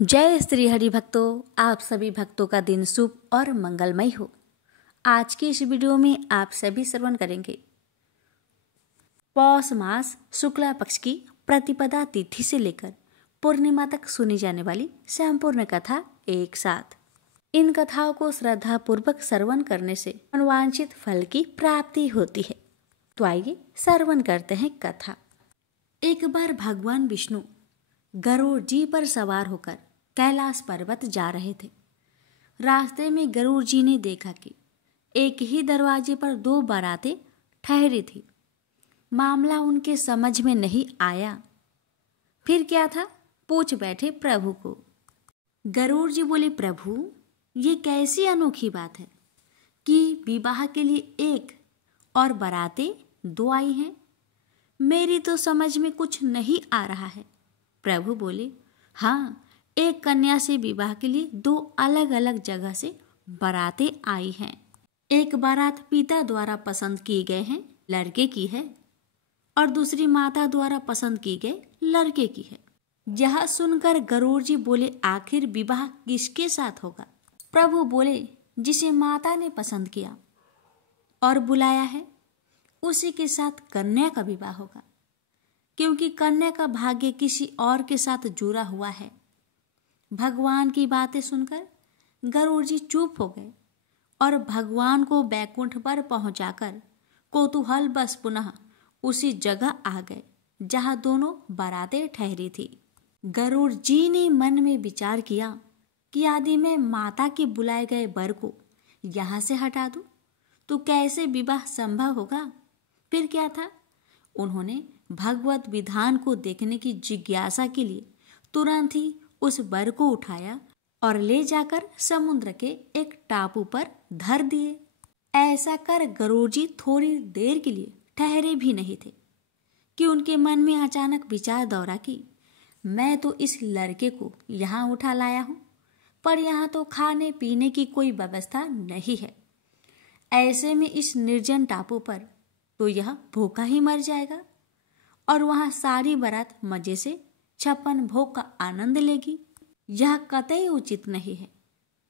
जय श्री हरि भक्तों, आप सभी भक्तों का दिन शुभ और मंगलमय हो। आज की इस वीडियो में आप सभी श्रवण करेंगे पौष मास शुक्ला पक्ष की प्रतिपदा तिथि से लेकर पूर्णिमा तक सुनी जाने वाली संपूर्ण कथा एक साथ। इन कथाओं को श्रद्धा पूर्वक श्रवण करने से मनोवांछित फल की प्राप्ति होती है। तो आइए श्रवण करते हैं कथा। एक बार भगवान विष्णु गरुड़ जी पर सवार होकर कैलाश पर्वत जा रहे थे। रास्ते में गरुड़ जी ने देखा कि एक ही दरवाजे पर दो बारातें ठहरी थी। मामला उनके समझ में नहीं आया। फिर क्या था, पूछ बैठे प्रभु को। गरुड़ जी बोले, प्रभु ये कैसी अनोखी बात है कि विवाह के लिए एक और बारातें दो आई हैं। मेरी तो समझ में कुछ नहीं आ रहा है। प्रभु बोले, हाँ, एक कन्या से विवाह के लिए दो अलग अलग जगह से बारातें आई हैं। एक बारात पिता द्वारा पसंद की गए हैं, लड़के की है, और दूसरी माता द्वारा पसंद की गए लड़के की है। यह सुनकर गरुड़ जी बोले, आखिर विवाह किसके साथ होगा? प्रभु बोले, जिसे माता ने पसंद किया और बुलाया है उसी के साथ कन्या का विवाह होगा, क्योंकि कन्या का भाग्य किसी और के साथ जुड़ा हुआ है। भगवान की बातें सुनकर गरुड़ जी चुप हो गए और भगवान को बैकुंठ पर पहुंचाकर कौतूहल बस पुनः उसी जगह आ गए जहां दोनों बारातें ठहरी थी। गरुड़ जी ने मन में विचार किया कि यदि मैं माता के बुलाए गए वर को यहाँ से हटा दूं तो कैसे विवाह संभव होगा। फिर क्या था, उन्होंने भगवत विधान को देखने की जिज्ञासा के लिए तुरंत ही उस वर को उठाया और ले जाकर समुद्र के एक टापू पर धर दिए। ऐसा कर गरुड़ जी थोड़ी देर के लिए ठहरे भी नहीं थे कि उनके मन में अचानक विचार दौड़ा कि मैं तो इस लड़के को यहाँ उठा लाया हूँ, पर यहाँ तो खाने पीने की कोई व्यवस्था नहीं है। ऐसे में इस निर्जन टापू पर तो यह भूखा ही मर जाएगा और वहां सारी बारात मजे से 56 भोग का आनंद लेगी। यह कतई उचित नहीं है।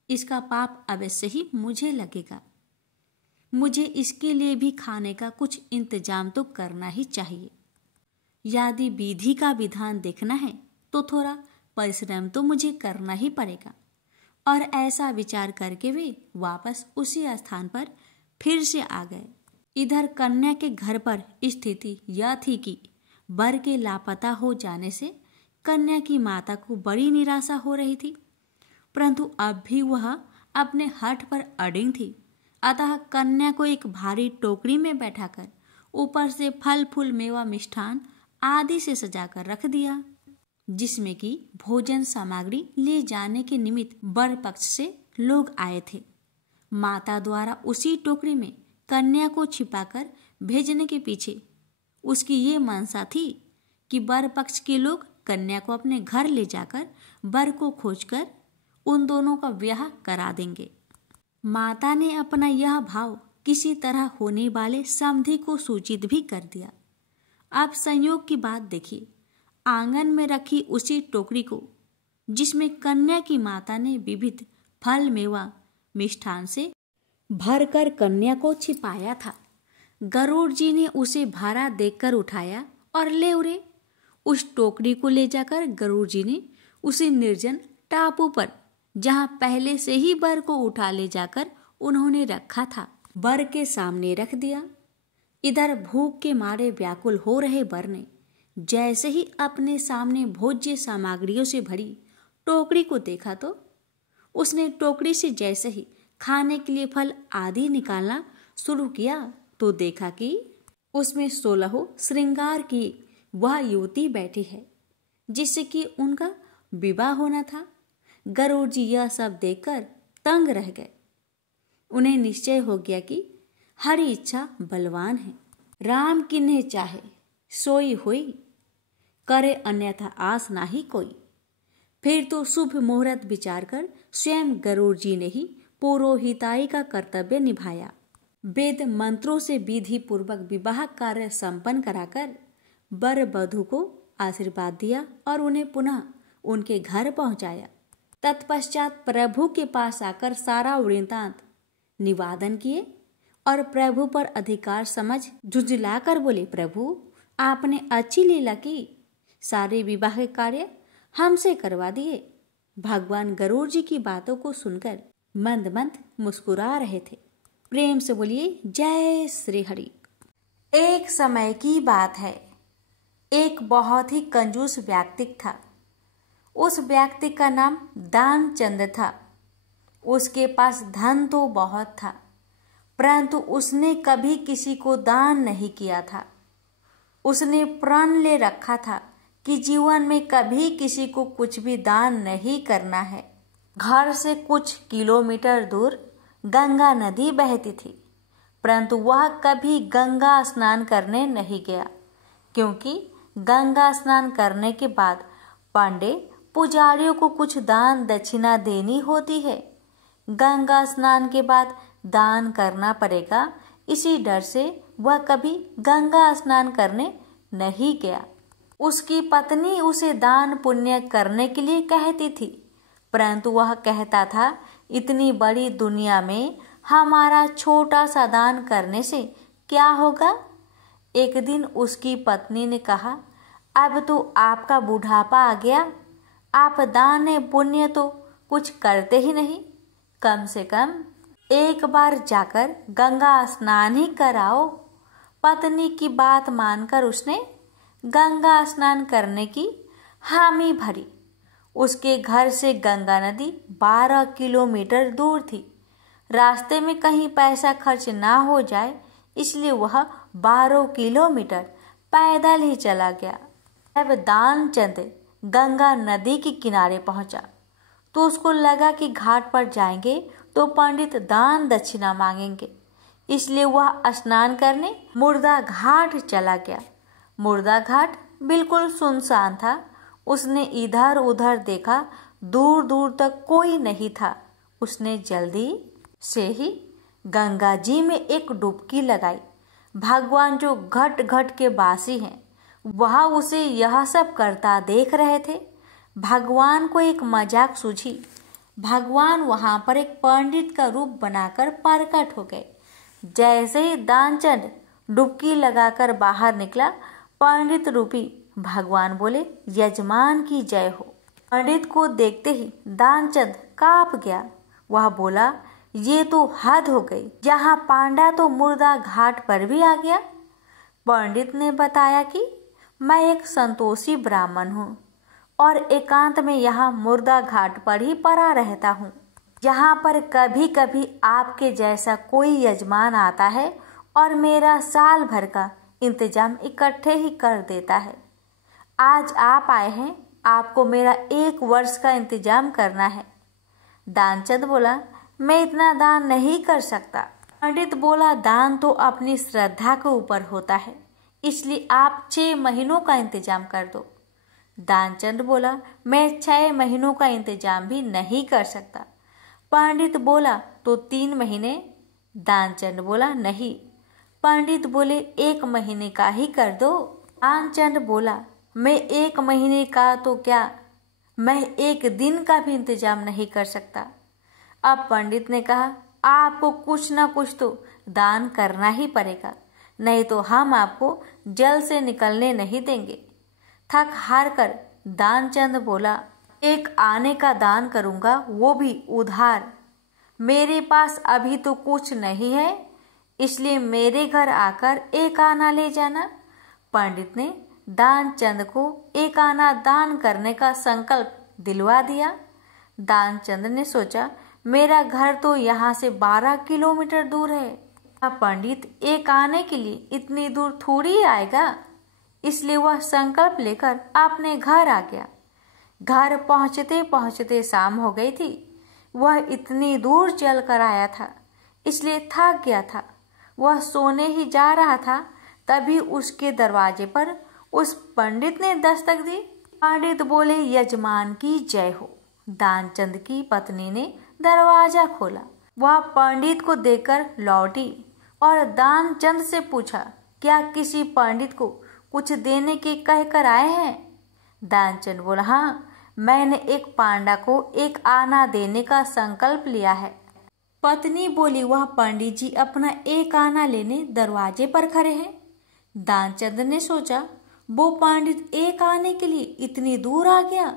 इसका पाप अवश्य ही मुझे लगेगा। मुझे इसके लिए भी खाने का कुछ इंतजाम तो करना ही चाहिए। यदि विधि का विधान देखना है तो थोड़ा परिश्रम तो मुझे करना ही पड़ेगा। और ऐसा विचार करके वे वापस उसी स्थान पर फिर से आ गए। इधर कन्या के घर पर स्थिति यह थी कि वर के लापता हो जाने से कन्या की माता को बड़ी निराशा हो रही थी, परंतु अब भी वह अपने हठ पर अडिग थी। अतः कन्या को एक भारी टोकरी में बैठाकर ऊपर से फल फूल मेवा मिष्ठान आदि से सजाकर रख दिया, जिसमें कि भोजन सामग्री ले जाने के निमित्त वर पक्ष से लोग आए थे। माता द्वारा उसी टोकरी में कन्या को छिपाकर भेजने के पीछे उसकी ये मनसा थी कि वर पक्ष के लोग कन्या को अपने घर ले जाकर वर को खोजकर उन दोनों का ब्याह करा देंगे। माता ने अपना यह भाव किसी तरह होने वाले समधी को सूचित भी कर दिया। अब संयोग की बात देखिए, आंगन में रखी उसी टोकरी को जिसमें कन्या की माता ने विविध फल मेवा मिष्ठान से भरकर कन्या को छिपाया था, गरुड़ जी ने उसे भारा देखकर उठाया और ले उड़े। उस टोकरी को ले जाकर गरुड़ जी ने उसी निर्जन टापू पर, जहां पहले से ही वर को उठा ले जाकर उन्होंने रखा था, वर के सामने रख दिया। इधर भूख के मारे व्याकुल हो रहे वर ने जैसे ही अपने सामने भोज्य सामग्रियों से भरी टोकरी को देखा तो उसने टोकरी से जैसे ही खाने के लिए फल आदि निकालना शुरू किया तो देखा कि उसमें 16 श्रृंगार की वह युवती बैठी है जिससे कि उनका विवाह होना था। गरुड़ जी यह सब देखकर तंग रह गए। उन्हें निश्चय हो गया कि हरि इच्छा बलवान है, राम किन्हे चाहे सोई होई, करे अन्यथा आस नाही कोई। फिर तो शुभ मुहूर्त विचार कर स्वयं गरुड़ जी ने ही पुरोहिताई का कर्तव्य निभाया। वेद मंत्रों से विधि पूर्वक विवाह कार्य संपन्न कराकर वर वधू को आशीर्वाद दिया और उन्हें पुनः उनके घर पहुंचाया। तत्पश्चात प्रभु के पास आकर सारा वृत्तांत निवेदन किए और प्रभु पर अधिकार समझ झुंझलाकर बोले, प्रभु आपने अच्छी लीला की, सारे विवाह के कार्य हमसे करवा दिए। भगवान गरुड़ जी की बातों को सुनकर मंद मंद मुस्कुरा रहे थे। प्रेम से बोलिए जय श्री हरि। एक समय की बात है, एक बहुत ही कंजूस व्यक्ति था। उस व्यक्ति का नाम दानचंद था। उसके पास धन तो बहुत था, परंतु उसने कभी किसी को दान नहीं किया था। उसने प्रण ले रखा था कि जीवन में कभी किसी को कुछ भी दान नहीं करना है। घर से कुछ किलोमीटर दूर गंगा नदी बहती थी, परंतु वह कभी गंगा स्नान करने नहीं गया, क्योंकि गंगा स्नान करने के बाद पांडे पुजारियों को कुछ दान दक्षिणा देनी होती है। गंगा स्नान के बाद दान करना पड़ेगा, इसी डर से वह कभी गंगा स्नान करने नहीं गया। उसकी पत्नी उसे दान पुण्य करने के लिए कहती थी, परंतु वह कहता था, इतनी बड़ी दुनिया में हमारा छोटा सा दान करने से क्या होगा। एक दिन उसकी पत्नी ने कहा, अब तो आपका बुढ़ापा आ गया, आप दान पुण्य तो कुछ करते ही नहीं, कम से कम एक बार जाकर गंगा स्नान ही कराओ। पत्नी की बात मानकर उसने गंगा स्नान करने की हामी भरी। उसके घर से गंगा नदी 12 किलोमीटर दूर थी। रास्ते में कहीं पैसा खर्च ना हो जाए, इसलिए वह 12 किलोमीटर पैदल ही चला गया। जब दानचंद गंगा नदी के किनारे पहुंचा तो उसको लगा कि घाट पर जाएंगे तो पंडित दान दक्षिणा मांगेंगे, इसलिए वह स्नान करने मुर्दा घाट चला गया। मुर्दा घाट बिल्कुल सुनसान था। उसने इधर उधर देखा, दूर दूर तक कोई नहीं था। उसने जल्दी से ही गंगा जी में एक डुबकी लगाई। भगवान जो घट घट के बासी हैं, वह उसे यह सब करता देख रहे थे। भगवान को एक मजाक सूझी। भगवान वहां पर एक पंडित का रूप बनाकर प्रकट हो गए। जैसे ही दानचंद डुबकी लगाकर बाहर निकला, पंडित रूपी भगवान बोले, यजमान की जय हो। पंडित को देखते ही दानचंद कांप गया। वह बोला, ये तो हद हो गई, यहाँ पांडा तो मुर्दा घाट पर भी आ गया। पंडित ने बताया कि मैं एक संतोषी ब्राह्मण हूँ और एकांत में यहाँ मुर्दा घाट पर ही पड़ा रहता हूँ। यहाँ पर कभी कभी आपके जैसा कोई यजमान आता है और मेरा साल भर का इंतजाम इकट्ठे ही कर देता है। आज आप आए हैं, आपको मेरा 1 वर्ष का इंतजाम करना है। दानचंद बोला, मैं इतना दान नहीं कर सकता। पंडित बोला, दान तो अपनी श्रद्धा के ऊपर होता है, इसलिए आप 6 महीनों का इंतजाम कर दो। दानचंद बोला, मैं 6 महीनों का इंतजाम भी नहीं कर सकता। पंडित बोला, तो 3 महीने। दानचंद बोला, नहीं। पंडित बोले, 1 महीने का ही कर दो। दानचंद बोला, मैं 1 महीने का तो क्या, मैं 1 दिन का भी इंतजाम नहीं कर सकता। अब पंडित ने कहा, आपको कुछ ना कुछ तो दान करना ही पड़ेगा, नहीं तो हम आपको जल से निकलने नहीं देंगे। थक हार कर दानचंद बोला, एक आने का दान करूंगा, वो भी उधार। मेरे पास अभी तो कुछ नहीं है, इसलिए मेरे घर आकर 1 आना ले जाना। पंडित ने दानचंद को 1 आना दान करने का संकल्प दिलवा दिया। दानचंद ने सोचा, मेरा घर तो यहाँ से 12 किलोमीटर दूर है। अब पंडित 1 आने के लिए इतनी दूर थोड़ी आएगा, इसलिए वह संकल्प लेकर अपने घर आ गया। घर पहुंचते पहुंचते शाम हो गई थी। वह इतनी दूर चल कर आया था, इसलिए थक गया था। वह सोने ही जा रहा था, तभी उसके दरवाजे पर उस पंडित ने दस्तक दी। पंडित बोले, यजमान की जय हो। दानचंद की पत्नी ने दरवाजा खोला। वह पंडित को देखकर लौटी और दानचंद से पूछा, क्या किसी पंडित को कुछ देने के कहकर आए हैं? दानचंद बोला, हाँ, मैंने एक पांडा को एक आना देने का संकल्प लिया है। पत्नी बोली, वह पंडित जी अपना एक आना लेने दरवाजे पर खड़े हैं। दानचंद ने सोचा, वो पंडित एक आने के लिए इतनी दूर आ गया।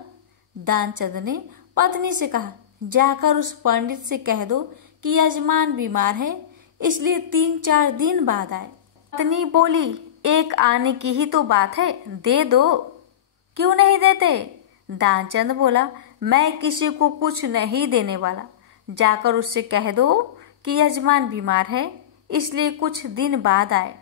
दानचंद ने पत्नी से कहा, जाकर उस पंडित से कह दो कि यजमान बीमार है, इसलिए 3-4 दिन बाद आए। पत्नी बोली, एक आने की ही तो बात है, दे दो। क्यों नहीं देते? दानचंद बोला, मैं किसी को कुछ नहीं देने वाला। जाकर उससे कह दो कि यजमान बीमार है, इसलिए कुछ दिन बाद आए।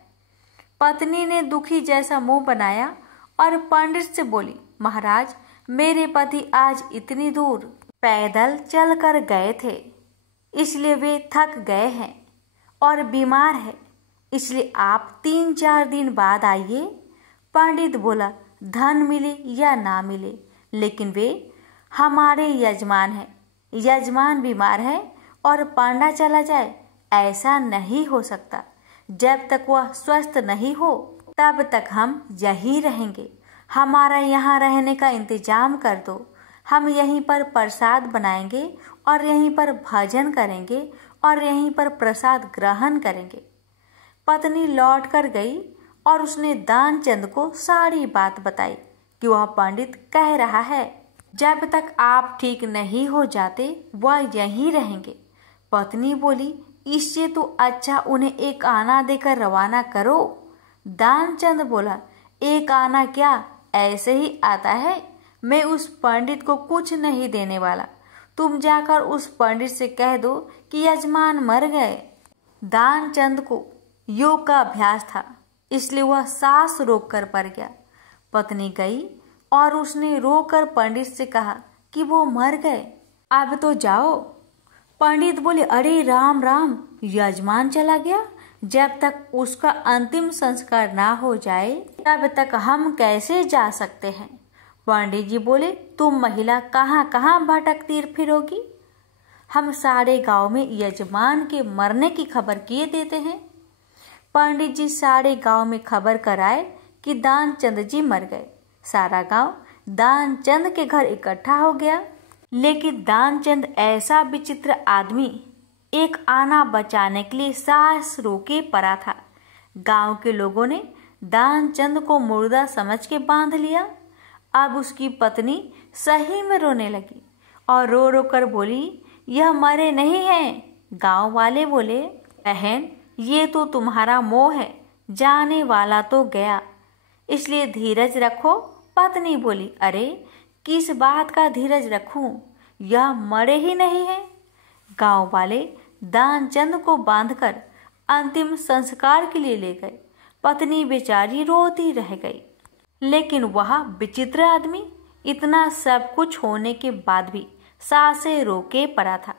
पत्नी ने दुखी जैसा मुंह बनाया और पंडित से बोली, महाराज, मेरे पति आज इतनी दूर पैदल चलकर गए थे, इसलिए वे थक गए हैं और बीमार है, इसलिए आप 3-4 दिन बाद आइए। पंडित बोला, धन मिले या ना मिले, लेकिन वे हमारे यजमान हैं। यजमान बीमार है और पांडा चला जाए, ऐसा नहीं हो सकता। जब तक वह स्वस्थ नहीं हो तब तक हम यहीं रहेंगे। हमारा यहाँ रहने का इंतजाम कर दो। हम यहीं पर प्रसाद बनाएंगे और यहीं पर भजन करेंगे और यहीं पर प्रसाद ग्रहण करेंगे। पत्नी लौट कर गई और उसने दानचंद को सारी बात बताई कि वह पंडित कह रहा है, जब तक आप ठीक नहीं हो जाते वह यहीं रहेंगे। पत्नी बोली, इससे तो अच्छा उन्हें एक आना देकर रवाना करो। दानचंद बोला, एक आना क्या, ऐसे ही आता है। मैं उस पंडित को कुछ नहीं देने वाला। तुम जाकर उस पंडित से कह दो कि यजमान मर गए। दानचंद को योग का अभ्यास था, इसलिए वह सांस रोककर पड़ गया। पत्नी गई और उसने रोकर पंडित से कहा कि वो मर गए, अब तो जाओ। पंडित बोले, अरे राम राम, यजमान चला गया। जब तक उसका अंतिम संस्कार ना हो जाए तब तक हम कैसे जा सकते हैं। पंडित जी बोले, तुम महिला कहाँ कहाँ भटकती फिरोगी। हम सारे गांव में यजमान के मरने की खबर किए देते हैं। पंडित जी सारे गांव में खबर कराए कि दानचंद जी मर गए। सारा गांव दानचंद के घर इकट्ठा हो गया। लेकिन दानचंद ऐसा विचित्र आदमी एक आना बचाने के लिए सांस रोके पड़ा था। गांव के लोगों ने दानचंद को मुर्दा समझ के बांध लिया। अब उसकी पत्नी सही में रोने लगी और रो रो कर बोली, यह मरे नहीं हैं। गांव वाले बोले, बहन, ये तो तुम्हारा मोह है, जाने वाला तो गया, इसलिए धीरज रखो। पत्नी बोली, अरे किस बात का धीरज रखूं, यह मरे ही नहीं है। गांव वाले दानचंद को बांधकर अंतिम संस्कार के लिए ले गए। पत्नी बेचारी रोती रह गई। लेकिन वह विचित्र आदमी इतना सब कुछ होने के बाद भी सांसें रोके पड़ा था।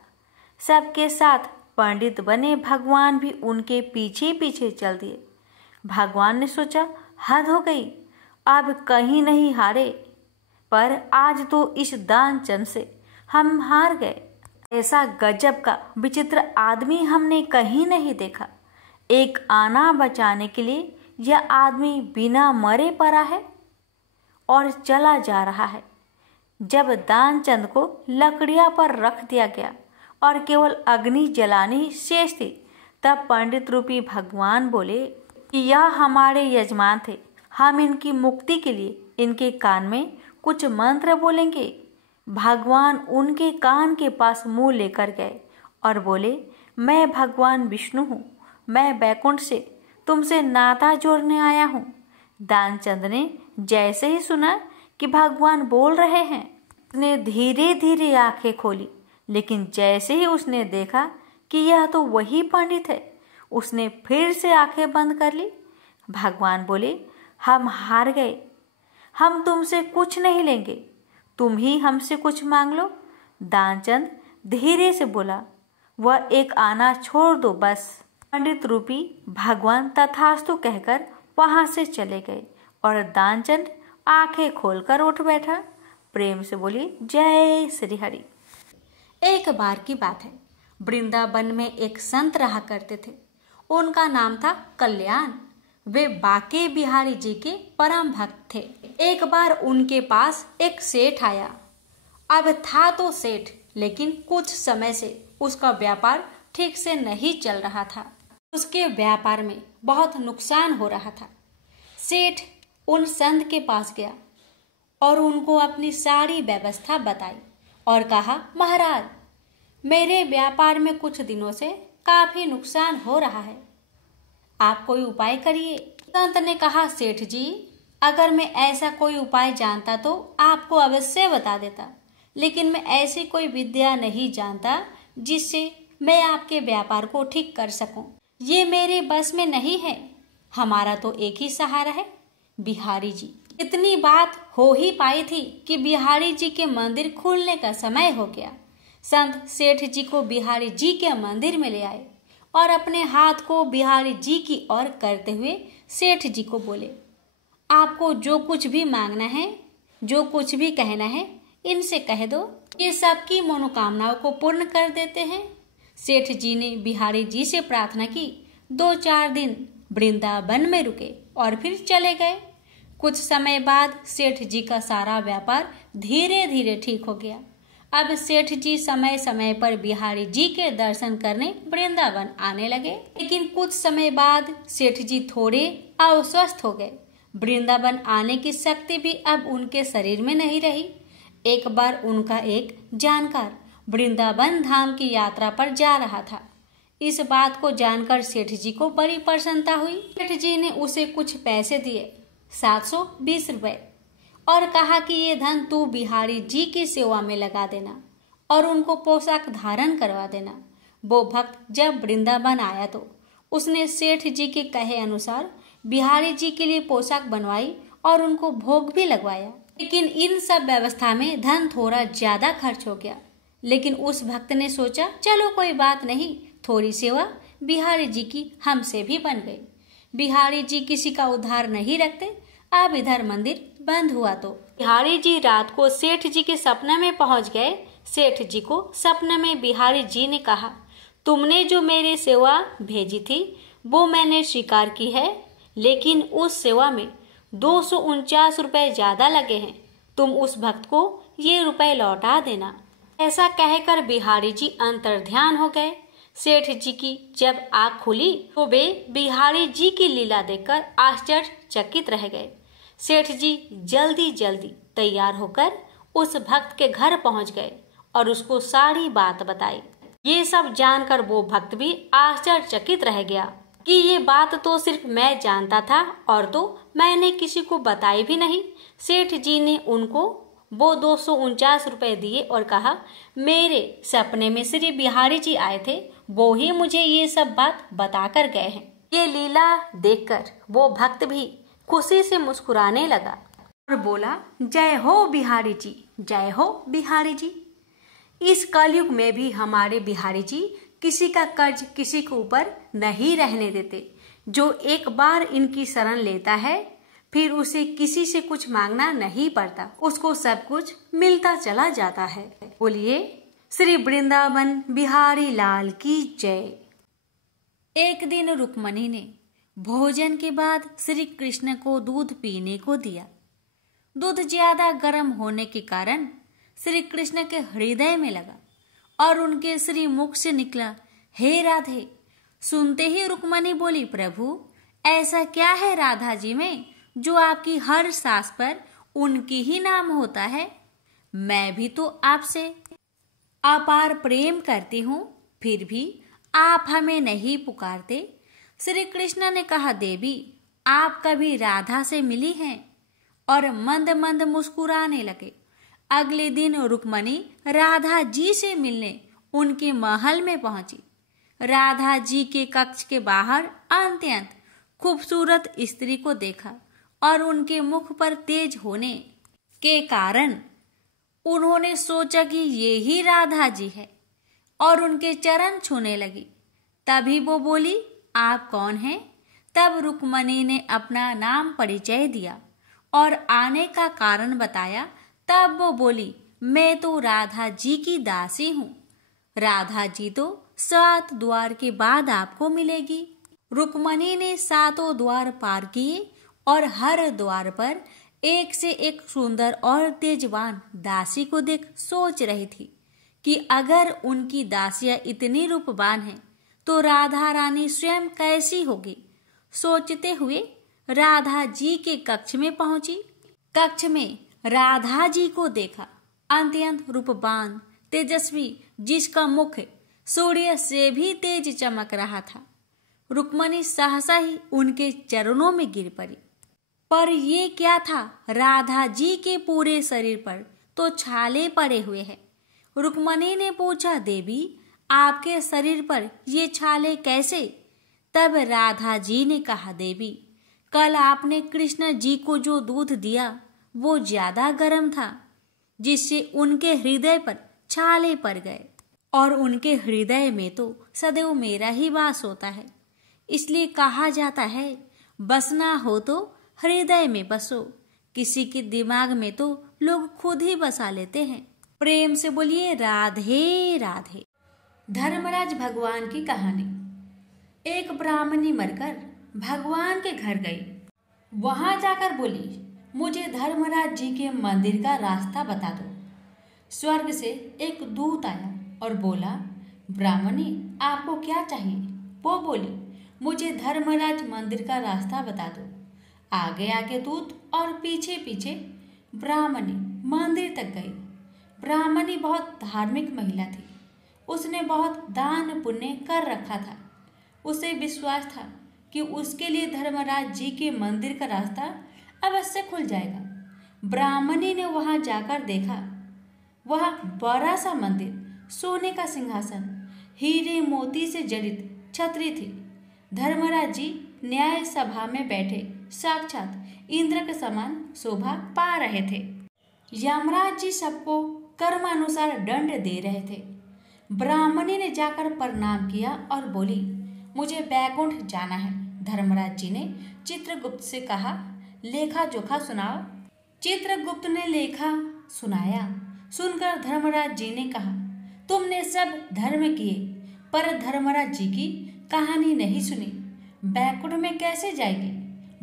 सबके साथ पंडित बने भगवान भी उनके पीछे पीछे चल दिए। भगवान ने सोचा, हद हो गई, अब कहीं नहीं हारे, पर आज तो इस दानचंद से हम हार गए। ऐसा गजब का विचित्र आदमी हमने कहीं नहीं देखा। एक आना बचाने के लिए यह आदमी बिना मरे पड़ा है और चला जा रहा है। जब दानचंद को लकड़ियां पर रख दिया गया और केवल अग्नि जलानी शेष थी, तब पंडित रूपी भगवान बोले कि यह हमारे यजमान थे, हम इनकी मुक्ति के लिए इनके कान में कुछ मंत्र बोलेंगे। भगवान उनके कान के पास मुंह लेकर गए और बोले, मैं भगवान विष्णु हूँ, मैं बैकुंठ से तुमसे नाता जोड़ने आया हूँ। दानचंद ने जैसे ही सुना कि भगवान बोल रहे हैं, उसने धीरे धीरे आंखें खोली। लेकिन जैसे ही उसने देखा कि यह तो वही पंडित है, उसने फिर से आंखें बंद कर ली। भगवान बोले, हम हार गए, हम तुमसे कुछ नहीं लेंगे, तुम ही हमसे कुछ मांग लो। दानचंद धीरे से बोला, वह एक आना छोड़ दो बस। पंडित रूपी भगवान तथास्तु कहकर वहां से चले गए और दानचंद आंखें खोलकर उठ बैठा। प्रेम से बोली, जय श्री हरि। एक बार की बात है, वृंदावन में एक संत रहा करते थे। उनका नाम था कल्याण। वे बाके बिहारी जी के परम भक्त थे। एक बार उनके पास एक सेठ आया। अब था तो सेठ, लेकिन कुछ समय से उसका व्यापार ठीक से नहीं चल रहा था। उसके व्यापार में बहुत नुकसान हो रहा था। सेठ उन संत के पास गया और उनको अपनी सारी व्यवस्था बताई और कहा, महाराज, मेरे व्यापार में कुछ दिनों से काफी नुकसान हो रहा है, आप कोई उपाय करिए। संत ने कहा, सेठ जी, अगर मैं ऐसा कोई उपाय जानता तो आपको अवश्य बता देता, लेकिन मैं ऐसी कोई विद्या नहीं जानता जिससे मैं आपके व्यापार को ठीक कर सकूं। ये मेरे बस में नहीं है। हमारा तो एक ही सहारा है, बिहारी जी। इतनी बात हो ही पाई थी कि बिहारी जी के मंदिर खुलने का समय हो गया। संत सेठ जी को बिहारी जी के मंदिर में ले आए और अपने हाथ को बिहारी जी की ओर करते हुए सेठ जी को बोले, आपको जो कुछ भी मांगना है, जो कुछ भी कहना है, इनसे कह दो, ये सबकी मनोकामनाओं को पूर्ण कर देते हैं। सेठ जी ने बिहारी जी से प्रार्थना की। 2-4 दिन वृंदावन में रुके और फिर चले गए। कुछ समय बाद सेठ जी का सारा व्यापार धीरे धीरे ठीक हो गया। अब सेठ जी समय समय पर बिहारी जी के दर्शन करने वृंदावन आने लगे, लेकिन कुछ समय बाद सेठ जी थोड़े अस्वस्थ हो गए। वृंदावन आने की शक्ति भी अब उनके शरीर में नहीं रही। एक बार उनका एक जानकार वृंदावन धाम की यात्रा पर जा रहा था। इस बात को जानकर सेठ जी को बड़ी प्रसन्नता हुई। सेठ जी ने उसे कुछ पैसे दिए, 720 रुपए, और कहा कि ये धन तू बिहारी जी की सेवा में लगा देना और उनको पोशाक धारण करवा देना। वो भक्त जब वृंदावन आया तो उसने सेठ जी के कहे अनुसार बिहारी जी के लिए पोशाक बनवाई और उनको भोग भी लगवाया। लेकिन इन सब व्यवस्था में धन थोड़ा ज्यादा खर्च हो गया। लेकिन उस भक्त ने सोचा, चलो कोई बात नहीं, थोड़ी सेवा बिहारी जी की हमसे भी बन गई। बिहारी जी किसी का उद्धार नहीं रखते। अब इधर मंदिर बंद हुआ तो बिहारी जी रात को सेठ जी के सपने में पहुंच गए। सेठ जी को सपने में बिहारी जी ने कहा, तुमने जो मेरी सेवा भेजी थी वो मैंने स्वीकार की है, लेकिन उस सेवा में 249 रुपए ज्यादा लगे हैं। तुम उस भक्त को ये रुपए लौटा देना। ऐसा कहकर बिहारी जी अंतर्ध्यान हो गए। सेठ जी की जब आँख खुली तो वे बिहारी जी की लीला देखकर आश्चर्यचकित रह गए। सेठ जी जल्दी जल्दी तैयार होकर उस भक्त के घर पहुंच गए और उसको सारी बात बताई। ये सब जानकर वो भक्त भी आश्चर्यचकित रह गया कि ये बात तो सिर्फ मैं जानता था और तो मैंने किसी को बताई भी नहीं। सेठ जी ने उनको वो 249 रुपए दिए और कहा, मेरे सपने में श्री बिहारी जी आए थे, वो ही मुझे ये सब बात बताकर गए हैं। ये लीला देखकर वो भक्त भी खुशी से मुस्कुराने लगा और बोला, जय हो बिहारी जी, जय हो बिहारी जी। इस कलयुग में भी हमारे बिहारी जी किसी का कर्ज किसी के ऊपर नहीं रहने देते। जो एक बार इनकी शरण लेता है फिर उसे किसी से कुछ मांगना नहीं पड़ता, उसको सब कुछ मिलता चला जाता है। बोलिए श्री वृंदावन बिहारी लाल की जय। एक दिन रुक्मणी ने भोजन के बाद श्री कृष्ण को दूध पीने को दिया। दूध ज्यादा गर्म होने के कारण श्री कृष्ण के हृदय में लगा और उनके श्री मुख से निकला, हे राधे। सुनते ही रुक्मणी बोली, प्रभु ऐसा क्या है राधा जी में जो आपकी हर सांस पर उनकी ही नाम होता है? मैं भी तो आपसे अपार प्रेम करती हूँ, फिर भी आप हमें नहीं पुकारते। श्री कृष्ण ने कहा, देवी आप कभी राधा से मिली हैं? और मंद मंद मुस्कुराने लगे। अगले दिन रुक्मणी राधा जी से मिलने उनके महल में पहुंची। राधा जी के कक्ष के बाहर अत्यंत खूबसूरत स्त्री को देखा और उनके मुख पर तेज होने के कारण उन्होंने सोचा कि ये ही राधा जी है और उनके चरण छूने लगी। तभी वो बोली, आप कौन हैं? तब रुक्मणी ने अपना नाम परिचय दिया और आने का कारण बताया। तब वो बोली, मैं तो राधा जी की दासी हूँ। राधा जी तो 7 द्वार के बाद आपको मिलेगी। रुक्मणी ने 7 द्वार पार किए और हर द्वार पर एक से एक सुंदर और तेजवान दासी को देख सोच रही थी कि अगर उनकी दासियां इतनी रूपवान हैं तो राधा रानी स्वयं कैसी होगी। सोचते हुए राधा जी के कक्ष में पहुंची। कक्ष में राधा जी को देखा, अत्यंत रूपवान तेजस्वी, जिसका मुख सूर्य से भी तेज चमक रहा था। रुक्मणी सहसा ही उनके चरणों में गिर पड़ी। पर ये क्या था, राधा जी के पूरे शरीर पर तो छाले पड़े हुए हैं। रुक्मणी ने पूछा, देवी आपके शरीर पर ये छाले कैसे? तब राधा जी ने कहा, देवी कल आपने कृष्ण जी को जो दूध दिया वो ज्यादा गर्म था, जिससे उनके हृदय पर छाले पड़ गए। और उनके हृदय में तो सदैव मेरा ही वास होता है। इसलिए कहा जाता है, बसना हो तो हृदय में बसो। किसी के दिमाग में तो लोग खुद ही बसा लेते हैं। प्रेम से बोलिए राधे राधे। धर्मराज भगवान की कहानी। एक ब्राह्मणी मरकर भगवान के घर गई। वहां जाकर बोली, मुझे धर्मराज जी के मंदिर का रास्ता बता दो। स्वर्ग से एक दूत आया और बोला, ब्राह्मणी आपको क्या चाहिए? वो बोली, मुझे धर्मराज मंदिर का रास्ता बता दो। आगे आगे दूत और पीछे पीछे ब्राह्मणी मंदिर तक गई। ब्राह्मणी बहुत धार्मिक महिला थी। उसने बहुत दान पुण्य कर रखा था। उसे विश्वास था कि उसके लिए धर्मराज जी के मंदिर का रास्ता अवश्य खुल जाएगा। ब्राह्मणी ने वहां जाकर देखा, वह बड़ा सा मंदिर, सोने का सिंहासन, हीरे मोती से जड़ित छतरी थी। धर्मराज जी न्याय सभा में बैठे साक्षात इंद्र के समान शोभा पा रहे थे। यमराज जी सबको कर्मानुसार दंड दे रहे थे। ब्राह्मणी ने जाकर प्रणाम किया और बोली, मुझे बैकुंठ जाना है। धर्मराज जी ने चित्रगुप्त से कहा, लेखा जोखा सुनाओ। चित्रगुप्त ने लेखा सुनाया। सुनकर धर्मराज जी ने कहा, तुमने सब धर्म किए पर धर्मराज जी की कहानी नहीं सुनी। बैकुंठ में कैसे जाएगी?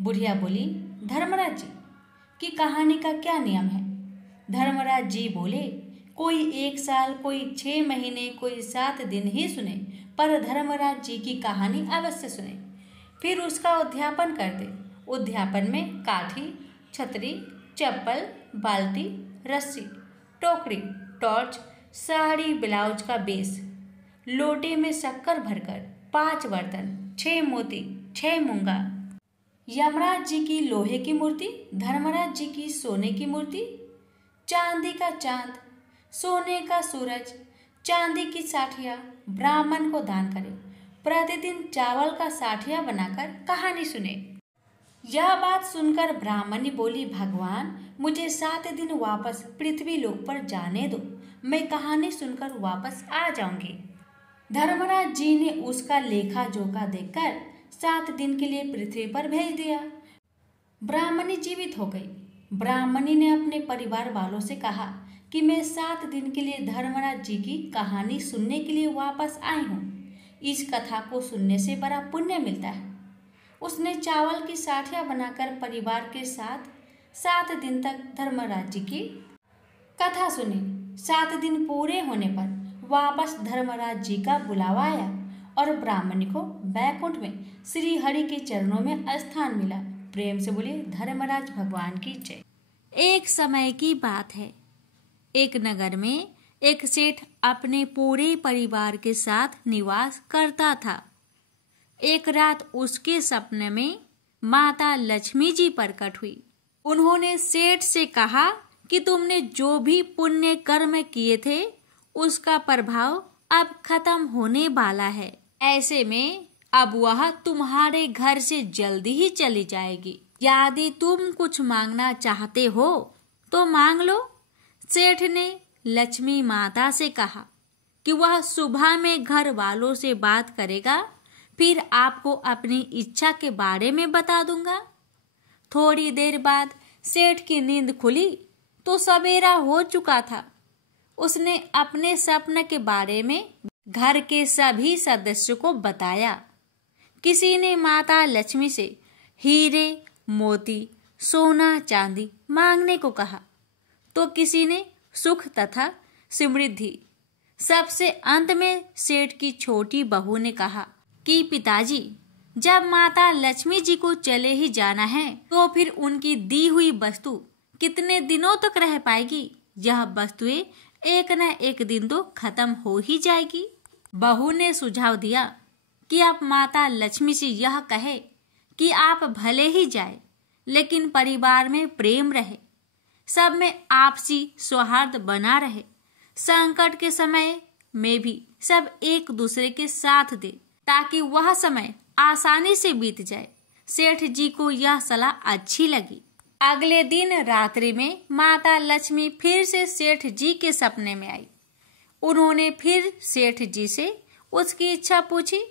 बुढ़िया बोली, धर्मराज जी की कहानी का क्या नियम है? धर्मराज जी बोले, कोई 1 साल, कोई 6 महीने, कोई 7 दिन ही सुने, पर धर्मराज जी की कहानी अवश्य सुने, फिर उसका उद्यापन कर दे। उद्यापन में काठी, छतरी, चप्पल, बाल्टी, रस्सी, टोकरी, टॉर्च, साड़ी, ब्लाउज का बेस, लोटे में शक्कर भरकर 5 बर्तन, 6 मोती, 6 मूंगा, यमराज जी की लोहे की मूर्ति, धर्मराज जी की सोने की मूर्ति, चांदी का चांद, सोने का सूरज, चांदी की साठिया ब्राह्मण को दान करें। प्रतिदिन चावल का साठिया बनाकर कहानी सुने। यह बात सुनकर ब्राह्मणी बोली, भगवान मुझे 7 दिन वापस पृथ्वी लोक पर जाने दो, मैं कहानी सुनकर वापस आ जाऊंगी। धर्मराज जी ने उसका लेखा जोखा देखकर 7 दिन के लिए पृथ्वी पर भेज दिया। ब्राह्मणी जीवित हो गई। ब्राह्मणी ने अपने परिवार वालों से कहा कि मैं 7 दिन के लिए धर्मराज जी की कहानी सुनने के लिए वापस आई हूँ। इस कथा को सुनने से बड़ा पुण्य मिलता है। उसने चावल की साठिया बनाकर परिवार के साथ 7 दिन तक धर्मराज जी की कथा सुनी। 7 दिन पूरे होने पर वापस धर्मराज जी का बुलावा आया और ब्राह्मणी को बैकुंठ में श्री हरि के चरणों में स्थान मिला। प्रेम से बोलिए धर्मराज भगवान की जय। एक समय की बात है, एक नगर में एक सेठ अपने पूरे परिवार के साथ निवास करता था। एक रात उसके सपने में माता लक्ष्मी जी प्रकट हुई। उन्होंने सेठ से कहा कि तुमने जो भी पुण्य कर्म किए थे उसका प्रभाव अब खत्म होने वाला है। ऐसे में अब वह तुम्हारे घर से जल्दी ही चली जाएगी। यदि तुम कुछ मांगना चाहते हो तो मांग लो। सेठ ने लक्ष्मी माता से कहा कि वह सुबह में घर वालों से बात करेगा, फिर आपको अपनी इच्छा के बारे में बता दूंगा। थोड़ी देर बाद सेठ की नींद खुली तो सवेरा हो चुका था। उसने अपने सपने के बारे में घर के सभी सदस्यों को बताया। किसी ने माता लक्ष्मी से हीरे, मोती, सोना चांदी मांगने को कहा तो किसी ने सुख तथा समृद्धि। सबसे अंत में सेठ की छोटी बहू ने कहा कि पिताजी, जब माता लक्ष्मी जी को चले ही जाना है तो फिर उनकी दी हुई वस्तु कितने दिनों तक रह पाएगी? यह वस्तुएं एक न एक दिन तो खत्म हो ही जाएगी। बहू ने सुझाव दिया कि आप माता लक्ष्मी से यह कहे कि आप भले ही जाए लेकिन परिवार में प्रेम रहे, सब में आपसी सौहार्द बना रहे, संकट के समय में भी सब एक दूसरे के साथ दे ताकि वह समय आसानी से बीत जाए। सेठ जी को यह सलाह अच्छी लगी। अगले दिन रात्रि में माता लक्ष्मी फिर से सेठ जी के सपने में आई। उन्होंने फिर सेठ जी से उसकी इच्छा पूछी।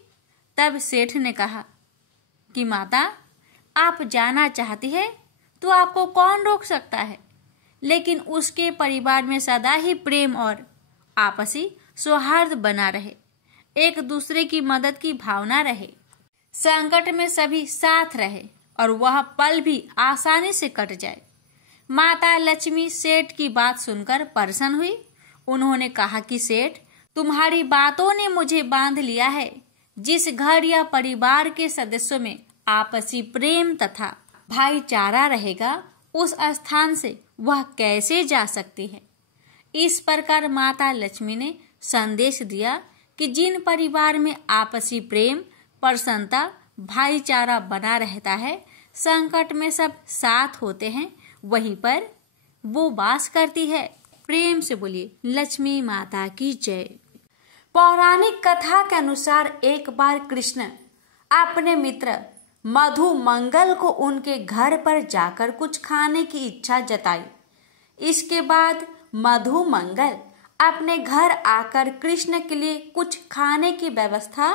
तब सेठ ने कहा कि माता, आप जाना चाहती है तो आपको कौन रोक सकता है, लेकिन उसके परिवार में सदा ही प्रेम और आपसी सौहार्द बना रहे, एक दूसरे की मदद की भावना रहे, संकट में सभी साथ रहे और वह पल भी आसानी से कट जाए। माता लक्ष्मी सेठ की बात सुनकर प्रसन्न हुई। उन्होंने कहा कि सेठ, तुम्हारी बातों ने मुझे बांध लिया है। जिस घर या परिवार के सदस्यों में आपसी प्रेम तथा भाईचारा रहेगा, उस स्थान से वह कैसे जा सकती है। इस प्रकार माता लक्ष्मी ने संदेश दिया कि जिन परिवार में आपसी प्रेम, प्रसन्नता, भाईचारा बना रहता है, संकट में सब साथ होते हैं, वहीं पर वो वास करती है। प्रेम से बोलिए लक्ष्मी माता की जय। पौराणिक कथा के अनुसार एक बार कृष्ण अपने मित्र मधु मंगल को उनके घर पर जाकर कुछ खाने की इच्छा जताई। इसके बाद मधु मंगल अपने घर आकर कृष्ण के लिए कुछ खाने की व्यवस्था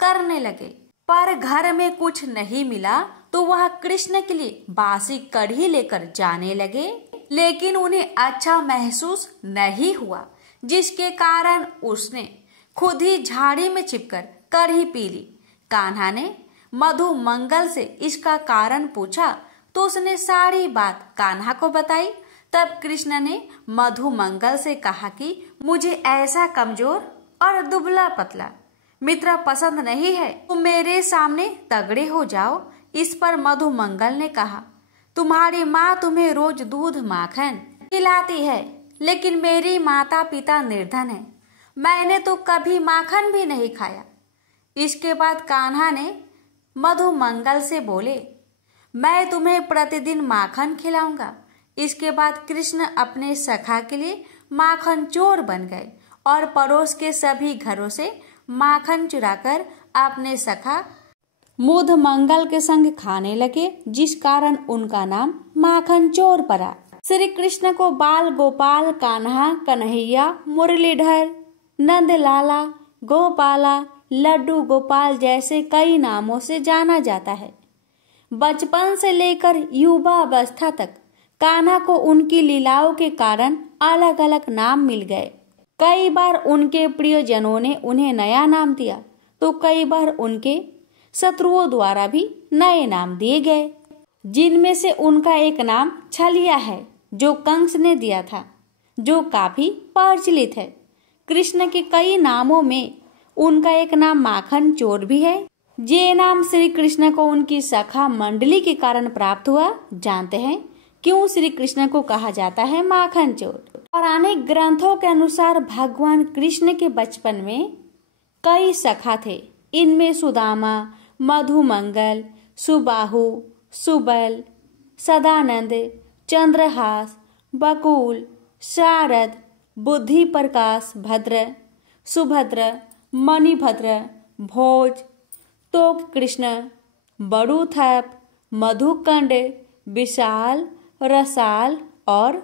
करने लगे, पर घर में कुछ नहीं मिला तो वह कृष्ण के लिए बासी कढ़ी लेकर जाने लगे, लेकिन उन्हें अच्छा महसूस नहीं हुआ, जिसके कारण उसने खुद ही झाड़ी में छिपकर कढ़ी पी ली। कान्हा ने मधु मंगल से इसका कारण पूछा तो उसने सारी बात कान्हा को बताई। तब कृष्ण ने मधु मंगल से कहा कि मुझे ऐसा कमजोर और दुबला पतला मित्र पसंद नहीं है, तुम मेरे सामने तगड़े हो जाओ। इस पर मधु मंगल ने कहा, तुम्हारी माँ तुम्हें रोज दूध माखन खिलाती है, लेकिन मेरी माता पिता निर्धन है, मैंने तो कभी माखन भी नहीं खाया। इसके बाद कान्हा ने मधु मंगल से बोले, मैं तुम्हें प्रतिदिन माखन खिलाऊंगा। इसके बाद कृष्ण अपने सखा के लिए माखन चोर बन गए और पड़ोस के सभी घरों से माखन चुराकर अपने सखा मधु मंगल के संग खाने लगे, जिस कारण उनका नाम माखन चोर पड़ा। श्री कृष्ण को बाल गोपाल, कान्हा, कन्हैया, मुरलीधर, नंदलाला, गोपाला, लड्डू गोपाल जैसे कई नामों से जाना जाता है। बचपन से लेकर युवा अवस्था तक कान्हा को उनकी लीलाओं के कारण अलग अलग नाम मिल गए। कई बार उनके प्रियजनों ने उन्हें नया नाम दिया तो कई बार उनके शत्रुओं द्वारा भी नए नाम दिए गए, जिनमें से उनका एक नाम छलिया है जो कंस ने दिया था, जो काफी प्रचलित है। कृष्ण के कई नामों में उनका एक नाम माखन चोर भी है। ये नाम श्री कृष्ण को उनकी सखा मंडली के कारण प्राप्त हुआ। जानते हैं क्यों श्री कृष्ण को कहा जाता है माखन चोर? पौराणिक ग्रंथों के अनुसार भगवान कृष्ण के बचपन में कई सखा थे। इनमें सुदामा, मधुमंगल, सुबाहु, सुबल, सदानंद, चंद्रहास, बकुल, शारद, बुद्धि प्रकाश, भद्र, सुभद्र, मणिभद्र, भोज, तोक कृष्ण, बड़ूथप, मधुकंड, विशाल, रसाल और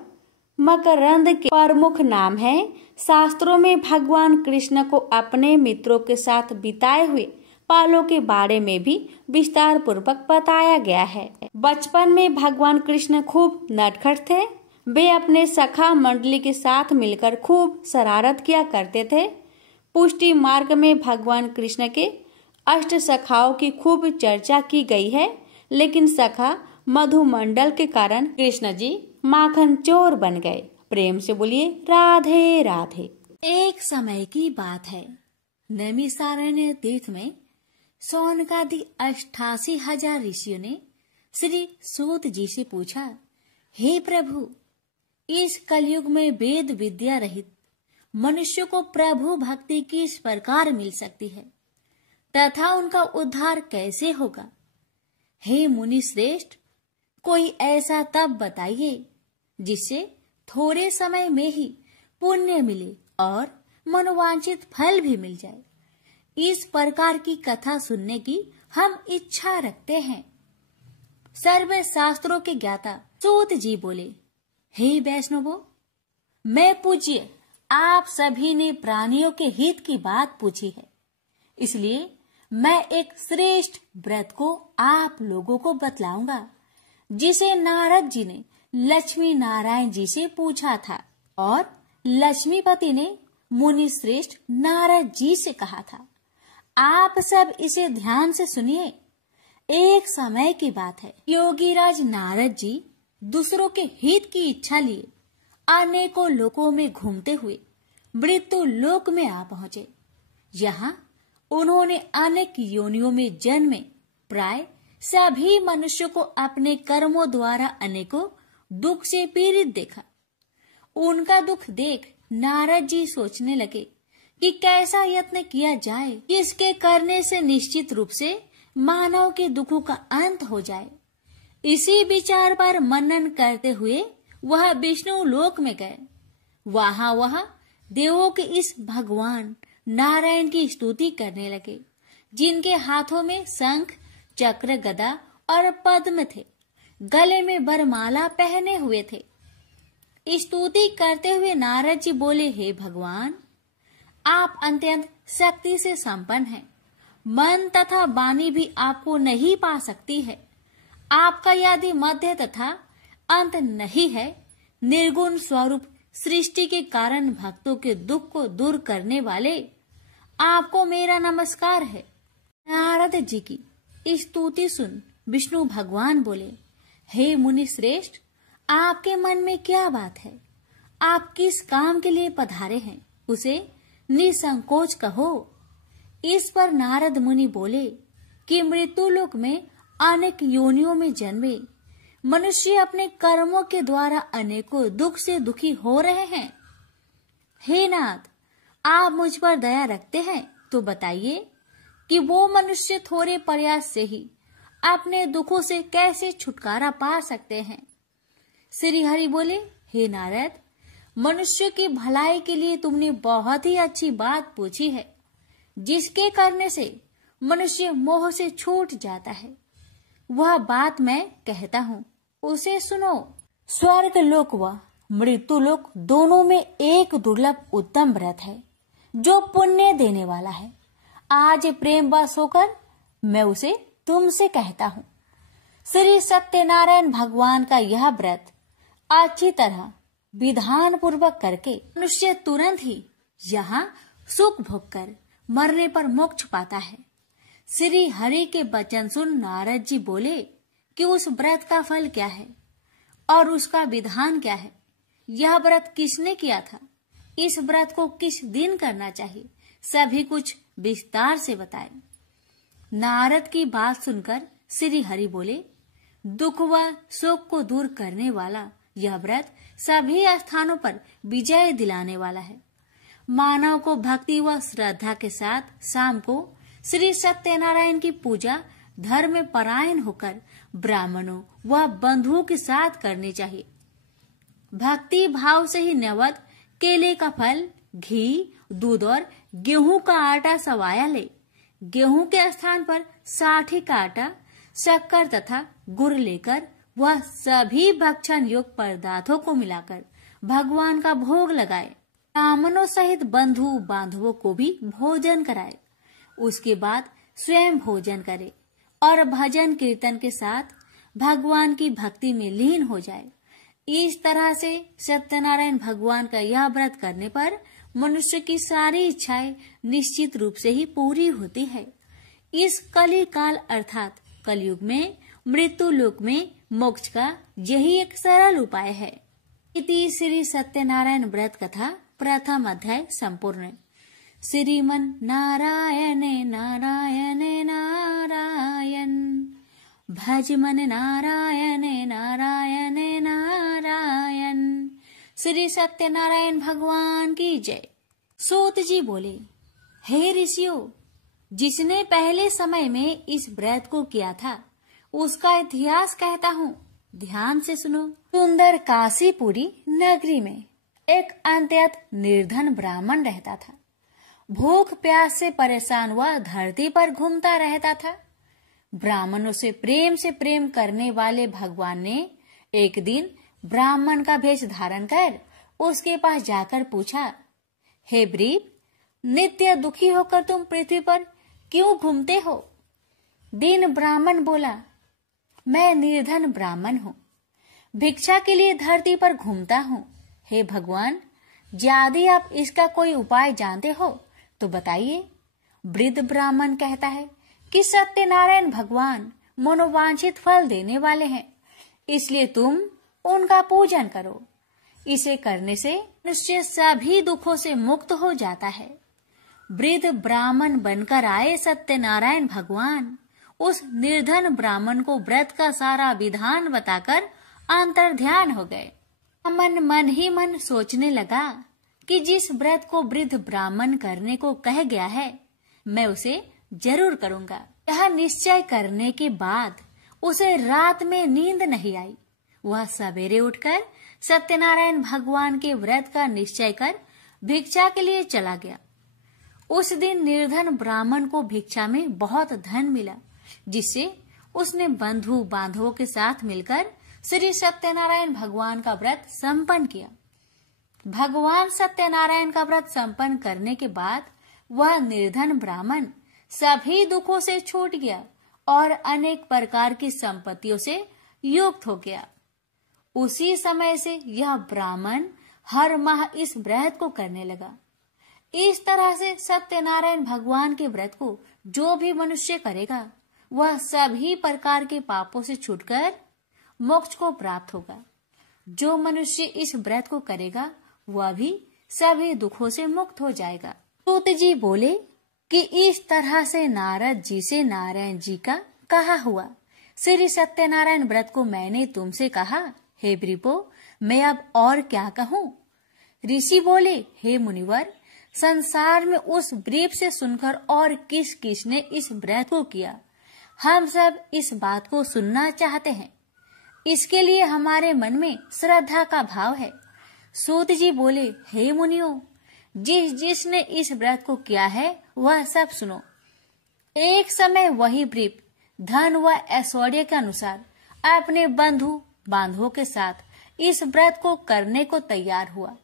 मकरंद के प्रमुख नाम हैं। शास्त्रों में भगवान कृष्ण को अपने मित्रों के साथ बिताए हुए पलों के बारे में भी विस्तार पूर्वक बताया गया है। बचपन में भगवान कृष्ण खूब नटखट थे। वे अपने सखा मंडली के साथ मिलकर खूब शरारत किया करते थे। पुष्टि मार्ग में भगवान कृष्ण के अष्ट सखाओं की खूब चर्चा की गई है, लेकिन सखा मधुमंडल के कारण कृष्ण जी माखन चोर बन गए। प्रेम से बोलिए राधे राधे। एक समय की बात है, नैमिषारण्य तीर्थ में सौनकादि 88,000 ऋषियों ने श्री सूत जी से पूछा, हे प्रभु, इस कलयुग में वेद विद्या रहित मनुष्य को प्रभु भक्ति किस प्रकार मिल सकती है तथा उनका उद्धार कैसे होगा? हे मुनि श्रेष्ठ, कोई ऐसा तप बताइए जिससे थोड़े समय में ही पुण्य मिले और मनोवांछित फल भी मिल जाए। इस प्रकार की कथा सुनने की हम इच्छा रखते हैं। सर्व शास्त्रों के ज्ञाता सूत जी बोले, हे वैष्णवों, मैं पूज्य आप सभी ने प्राणियों के हित की बात पूछी है, इसलिए मैं एक श्रेष्ठ व्रत को आप लोगों को बतलाऊंगा, जिसे नारद जी ने लक्ष्मी नारायण जी से पूछा था और लक्ष्मीपति ने मुनि श्रेष्ठ नारद जी से कहा था। आप सब इसे ध्यान से सुनिए। एक समय की बात है, योगीराज नारद जी दूसरों के हित की इच्छा लिए अनेकों लोकों में घूमते हुए मृत्यु लोक में आ पहुंचे। यहाँ उन्होंने अनेक योनियों में जन्मे प्राय सभी मनुष्यों को अपने कर्मों द्वारा अनेकों दुख से पीड़ित देखा। उनका दुख देख नारद जी सोचने लगे कि कैसा यत्न किया जाए जिसके करने से निश्चित रूप से मानव के दुखों का अंत हो जाए। इसी विचार पर मनन करते हुए वह विष्णु लोक में गए। वहां वह देवों के इस भगवान नारायण की स्तुति करने लगे, जिनके हाथों में शंख, चक्र, गदा और पद्म थे, गले में वरमाला पहने हुए थे। स्तुति करते हुए नारद जी बोले, हे भगवान, आप अत्यंत शक्ति से संपन्न हैं। मन तथा वाणी भी आपको नहीं पा सकती है। आपका यदि मध्य तथा अंत नहीं है, निर्गुण स्वरूप सृष्टि के कारण भक्तों के दुख को दूर करने वाले आपको मेरा नमस्कार है। नारद जी की स्तुति सुन विष्णु भगवान बोले, हे मुनि श्रेष्ठ, आपके मन में क्या बात है? आप किस काम के लिए पधारे हैं, उसे निसंकोच कहो। इस पर नारद मुनि बोले कि मृत्यु लोक में अनेक योनियों में जन्मे मनुष्य अपने कर्मों के द्वारा अनेकों दुख से दुखी हो रहे हैं। हे नाथ, आप मुझ पर दया रखते हैं तो बताइए कि वो मनुष्य थोड़े प्रयास से ही अपने दुखों से कैसे छुटकारा पा सकते हैं। श्री हरि बोले, हे नारद, मनुष्य की भलाई के लिए तुमने बहुत ही अच्छी बात पूछी है, जिसके करने से मनुष्य मोह से छूट जाता है। वह बात मैं कहता हूँ, उसे सुनो। स्वर्ग लोक व मृत्यु लोक दोनों में एक दुर्लभ उत्तम व्रत है जो पुण्य देने वाला है। आज प्रेम वश होकर मैं उसे तुमसे कहता हूँ। श्री सत्यनारायण भगवान का यह व्रत अच्छी तरह विधान पूर्वक करके मनुष्य तुरंत ही यहाँ सुख भोग कर मरने पर मोक्ष पाता है। श्री हरि के वचन सुन नारद जी बोले कि उस व्रत का फल क्या है और उसका विधान क्या है। यह व्रत किसने किया था, इस व्रत को किस दिन करना चाहिए, सभी कुछ विस्तार से बताए। नारद की बात सुनकर श्री हरि बोले, दुख व शोक को दूर करने वाला यह व्रत सभी स्थानों पर विजय दिलाने वाला है। मानव को भक्ति व श्रद्धा के साथ शाम को श्री सत्यनारायण की पूजा धर्म परायण होकर ब्राह्मणों व बंधुओं के साथ करनी चाहिए। भक्ति भाव से ही नैवेद्य केले का फल, घी, दूध और गेहूं का आटा सवाया ले। गेहूं के स्थान पर साठी का आटा, शक्कर तथा गुड़ लेकर वह सभी भक्षण योग्य पदार्थों को मिलाकर भगवान का भोग लगाए। ब्राह्मणों सहित बंधु बांधवों को भी भोजन कराए। उसके बाद स्वयं भोजन करे और भजन कीर्तन के साथ भगवान की भक्ति में लीन हो जाए। इस तरह से सत्यनारायण भगवान का यह व्रत करने पर मनुष्य की सारी इच्छाएं निश्चित रूप से ही पूरी होती है। इस कली काल अर्थात कलयुग में मृत्यु लोक में मोक्ष का यही एक सरल उपाय है। इति श्री सत्यनारायण व्रत कथा प्रथम अध्याय संपूर्ण। श्रीमन नारायणे नारायणे नारायण, भज मन नारायणे नारायणे नारायण। श्री सत्यनारायण भगवान की जय। सूत जी बोले, हे ऋषियों, जिसने पहले समय में इस व्रत को किया था उसका इतिहास कहता हूँ, ध्यान से सुनो। सुंदर काशीपुरी नगरी में एक अत्यंत निर्धन ब्राह्मण रहता था। भूख प्यास से परेशान हुआ धरती पर घूमता रहता था। ब्राह्मणों से प्रेम करने वाले भगवान ने एक दिन ब्राह्मण का वेश धारण कर उसके पास जाकर पूछा, हे ब्रीप, नित्य दुखी होकर तुम पृथ्वी पर क्यों घूमते हो? दीन ब्राह्मण बोला, मैं निर्धन ब्राह्मण हूँ, भिक्षा के लिए धरती पर घूमता हूँ। हे भगवान, यदि आप इसका कोई उपाय जानते हो तो बताइए। वृद्ध ब्राह्मण कहता है कि सत्यनारायण भगवान मनोवांछित फल देने वाले हैं, इसलिए तुम उनका पूजन करो। इसे करने से निश्चय सभी दुखों से मुक्त हो जाता है। वृद्ध ब्राह्मण बनकर आए सत्यनारायण भगवान उस निर्धन ब्राह्मण को व्रत का सारा विधान बताकर अंतर्ध्यान हो गए। मन ही मन सोचने लगा कि जिस व्रत को वृद्ध ब्राह्मण करने को कह गया है मैं उसे जरूर करूंगा। यह निश्चय करने के बाद उसे रात में नींद नहीं आई। वह सवेरे उठकर सत्यनारायण भगवान के व्रत का निश्चय कर भिक्षा के लिए चला गया। उस दिन निर्धन ब्राह्मण को भिक्षा में बहुत धन मिला, जिससे उसने बंधु बांधवों के साथ मिलकर श्री सत्यनारायण भगवान का व्रत संपन्न किया। भगवान सत्यनारायण का व्रत संपन्न करने के बाद वह निर्धन ब्राह्मण सभी दुखों से छूट गया और अनेक प्रकार की संपत्तियों से युक्त हो गया। उसी समय से यह ब्राह्मण हर माह इस व्रत को करने लगा। इस तरह से सत्यनारायण भगवान के व्रत को जो भी मनुष्य करेगा वह सभी प्रकार के पापों से छूटकर मोक्ष को प्राप्त होगा। जो मनुष्य इस व्रत को करेगा वह भी सभी दुखों से मुक्त हो जाएगा। सूत जी बोले कि इस तरह से नारद जी से नारायण जी का कहा हुआ श्री सत्यनारायण व्रत को मैंने तुमसे कहा। हे ब्रीपो, मैं अब और क्या कहूँ? ऋषि बोले, हे मुनिवर, संसार में उस ब्रीप से सुनकर और किस किस ने इस व्रत को किया, हम सब इस बात को सुनना चाहते हैं। इसके लिए हमारे मन में श्रद्धा का भाव है। सूत जी बोले, हे मुनियों, जिसने इस व्रत को किया है वह सब सुनो। एक समय वही ब्रीप धन व ऐश्वर्य के अनुसार अपने बंधु बांधवों के साथ इस व्रत को करने को तैयार हुआ।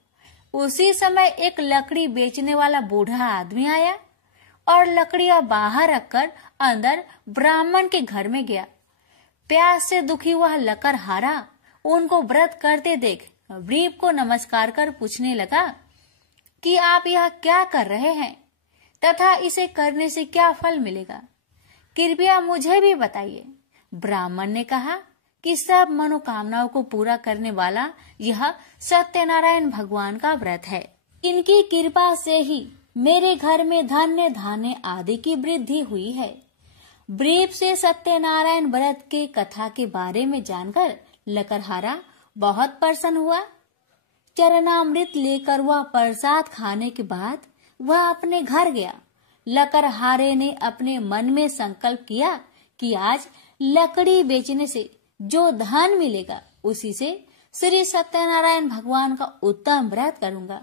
उसी समय एक लकड़ी बेचने वाला बूढ़ा आदमी आया और लकड़ियां बाहर रखकर अंदर ब्राह्मण के घर में गया। प्यास से दुखी हुआ लकड़हारा उनको व्रत करते देख ब्रीप को नमस्कार कर पूछने लगा कि आप यह क्या कर रहे हैं तथा इसे करने से क्या फल मिलेगा, कृपया मुझे भी बताइए। ब्राह्मण ने कहा कि सब मनोकामनाओं को पूरा करने वाला यह सत्यनारायण भगवान का व्रत है। इनकी कृपा से ही मेरे घर में धन्य धान्य आदि की वृद्धि हुई है। ब्रीप से सत्यनारायण व्रत के कथा के बारे में जानकर लकड़हारा बहुत प्रसन्न हुआ। चरणामृत लेकर वह प्रसाद खाने के बाद वह अपने घर गया। लकड़हारे ने अपने मन में संकल्प किया कि आज लकड़ी बेचने से जो धन मिलेगा उसी से श्री सत्यनारायण भगवान का उत्तम व्रत करूंगा।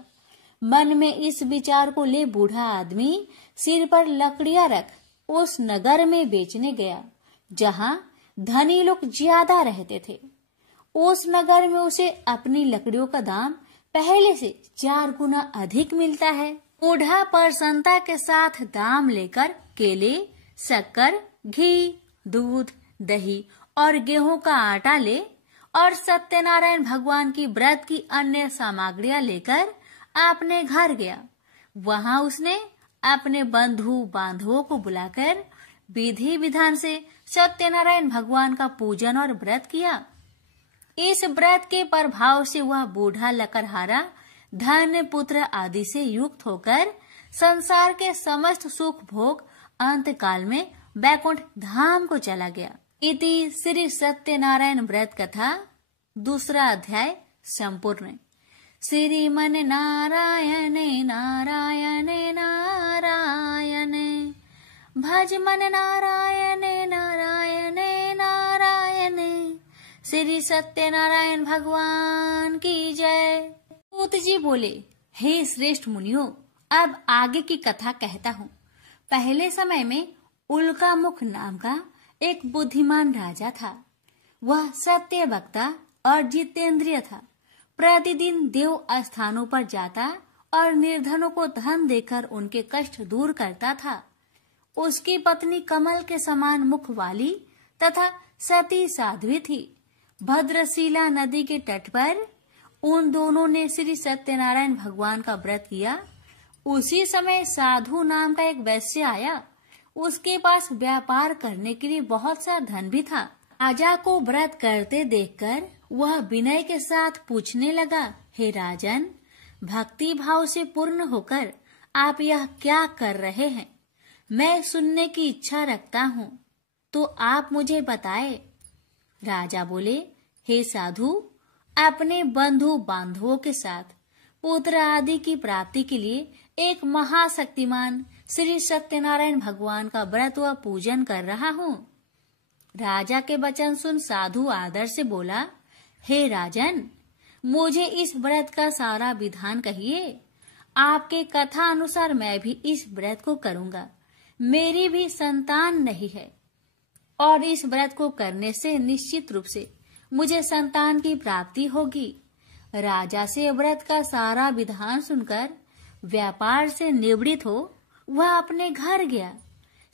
मन में इस विचार को ले बूढ़ा आदमी सिर पर लकड़ियां रख उस नगर में बेचने गया जहां धनी लोग ज्यादा रहते थे। उस नगर में उसे अपनी लकड़ियों का दाम पहले से 4 गुना अधिक मिलता है। बूढ़ा प्रसन्नता के साथ दाम लेकर केले, शक्कर, घी, दूध, दही और गेहूं का आटा ले और सत्यनारायण भगवान की व्रत की अन्य सामग्रियां लेकर अपने घर गया। वहां उसने अपने बंधु बांधवों को बुलाकर विधि विधान से सत्यनारायण भगवान का पूजन और व्रत किया। इस व्रत के प्रभाव से वह बूढ़ा लकड़हारा धन पुत्र आदि से युक्त होकर संसार के समस्त सुख भोग अंत काल में बैकुंठ धाम को चला गया। इति श्री सत्यनारायण व्रत कथा 2 अध्याय संपूर्ण। श्रीमन नारायणे नारायणे नारायणे भज मन नारायणे नारायणे नारायणे। श्री सत्यनारायण भगवान की जय। सूत जी बोले, हे श्रेष्ठ मुनियों, अब आगे की कथा कहता हूँ। पहले समय में उल्कामुख नाम का एक बुद्धिमान राजा था। वह सत्य वक्ता और जितेंद्रिय था। प्रतिदिन देव स्थानों पर जाता और निर्धनों को धन देकर उनके कष्ट दूर करता था। उसकी पत्नी कमल के समान मुख वाली तथा सती साध्वी थी। भद्रशिला नदी के तट पर उन दोनों ने श्री सत्यनारायण भगवान का व्रत किया। उसी समय साधु नाम का एक वैश्य आया। उसके पास व्यापार करने के लिए बहुत सा धन भी था। राजा को व्रत करते देखकर वह विनय के साथ पूछने लगा, हे राजन, भक्ति भाव से पूर्ण होकर आप यह क्या कर रहे हैं? मैं सुनने की इच्छा रखता हूँ, तो आप मुझे बताए। राजा बोले, हे साधु, अपने बंधु बांधवों के साथ पुत्र आदि की प्राप्ति के लिए एक महाशक्तिमान श्री सत्यनारायण भगवान का व्रत व पूजन कर रहा हूँ। राजा के वचन सुन साधु आदर से बोला, हे राजन, मुझे इस व्रत का सारा विधान कहिए। आपके कथा अनुसार मैं भी इस व्रत को करूँगा। मेरी भी संतान नहीं है और इस व्रत को करने से निश्चित रूप से मुझे संतान की प्राप्ति होगी। राजा से व्रत का सारा विधान सुनकर व्यापार से निवृत्त हो वह अपने घर गया।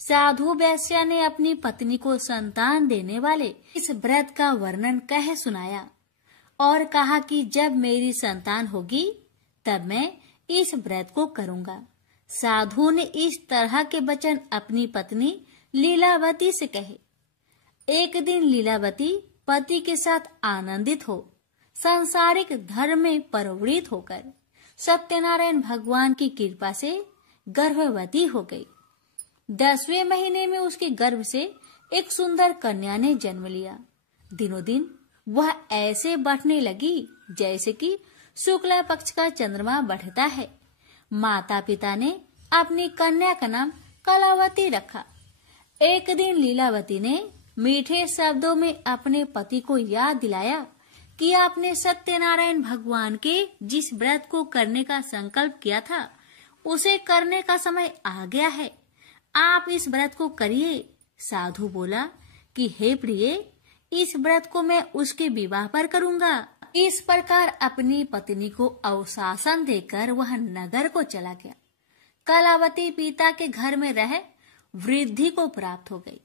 साधु वैश्य ने अपनी पत्नी को संतान देने वाले इस व्रत का वर्णन कह सुनाया और कहा कि जब मेरी संतान होगी तब मैं इस व्रत को करूँगा। साधु ने इस तरह के वचन अपनी पत्नी लीलावती से कहे। एक दिन लीलावती पति के साथ आनंदित हो सांसारिक धर्म में प्रवृत्त होकर सत्यनारायण भगवान की कृपा से गर्भवती हो गई। 10वें महीने में उसके गर्भ से एक सुंदर कन्या ने जन्म लिया। दिनों दिन वह ऐसे बढ़ने लगी जैसे कि शुक्ला पक्ष का चंद्रमा बढ़ता है। माता पिता ने अपनी कन्या का नाम कलावती रखा। एक दिन लीलावती ने मीठे शब्दों में अपने पति को याद दिलाया कि आपने सत्यनारायण भगवान के जिस व्रत को करने का संकल्प किया था उसे करने का समय आ गया है। आप इस व्रत को करिए। साधु बोला कि हे प्रिय, इस व्रत को मैं उसके विवाह पर करूँगा। इस प्रकार अपनी पत्नी को अवशासन देकर वह नगर को चला गया। कलावती पिता के घर में रह वृद्धि को प्राप्त हो गई।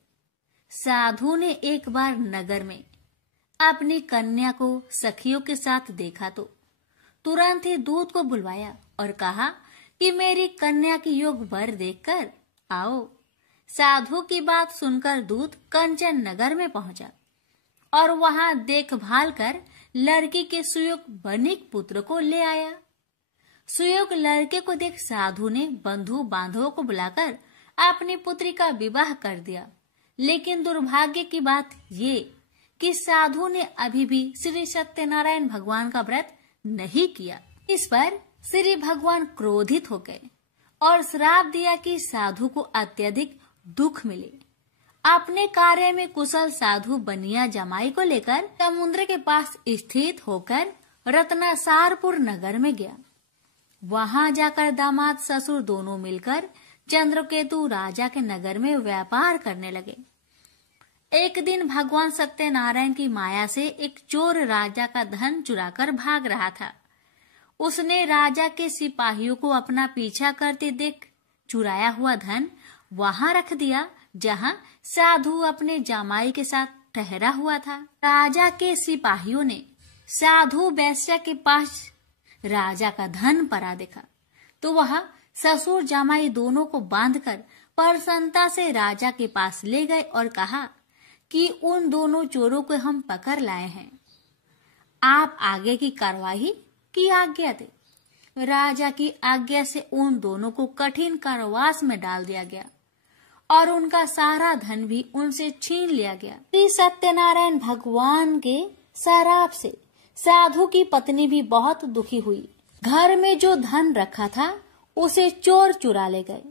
साधु ने एक बार नगर में अपनी कन्या को सखियों के साथ देखा तो तुरंत ही दूत को बुलवाया और कहा कि मेरी कन्या की योग वर देखकर आओ। साधु की बात सुनकर दूत कंचन नगर में पहुंचा और वहां देखभाल कर लड़की के सुयोग बनिक पुत्र को ले आया। सुयोग लड़के को देख साधु ने बंधु बांधवों को बुलाकर अपनी पुत्री का विवाह कर दिया। लेकिन दुर्भाग्य की बात ये कि साधु ने अभी भी श्री सत्यनारायण भगवान का व्रत नहीं किया। इस पर श्री भगवान क्रोधित हो गए और श्राप दिया कि साधु को अत्यधिक दुख मिले। अपने कार्य में कुशल साधु बनिया जमाई को लेकर समुद्र के पास स्थित होकर रत्नासारपुर नगर में गया। वहां जाकर दामाद ससुर दोनों मिलकर चंद्रकेतु राजा के नगर में व्यापार करने लगे। एक दिन भगवान सत्यनारायण की माया से एक चोर राजा का धन चुराकर भाग रहा था। उसने राजा के सिपाहियों को अपना पीछा करते देख चुराया हुआ धन वहां रख दिया जहां साधु अपने जामाई के साथ ठहरा हुआ था। राजा के सिपाहियों ने साधु वैश्य के पास राजा का धन पड़ा देखा तो वह ससुर जामाई दोनों को बांधकर प्रसन्नता से राजा के पास ले गए और कहा कि उन दोनों चोरों को हम पकड़ लाए हैं। आप आगे की कार्यवाही की आज्ञा दे। राजा की आज्ञा से उन दोनों को कठिन कारावास में डाल दिया गया और उनका सारा धन भी उनसे छीन लिया गया। श्री सत्यनारायण भगवान के शराप से साधु की पत्नी भी बहुत दुखी हुई। घर में जो धन रखा था उसे चोर चुरा ले गए।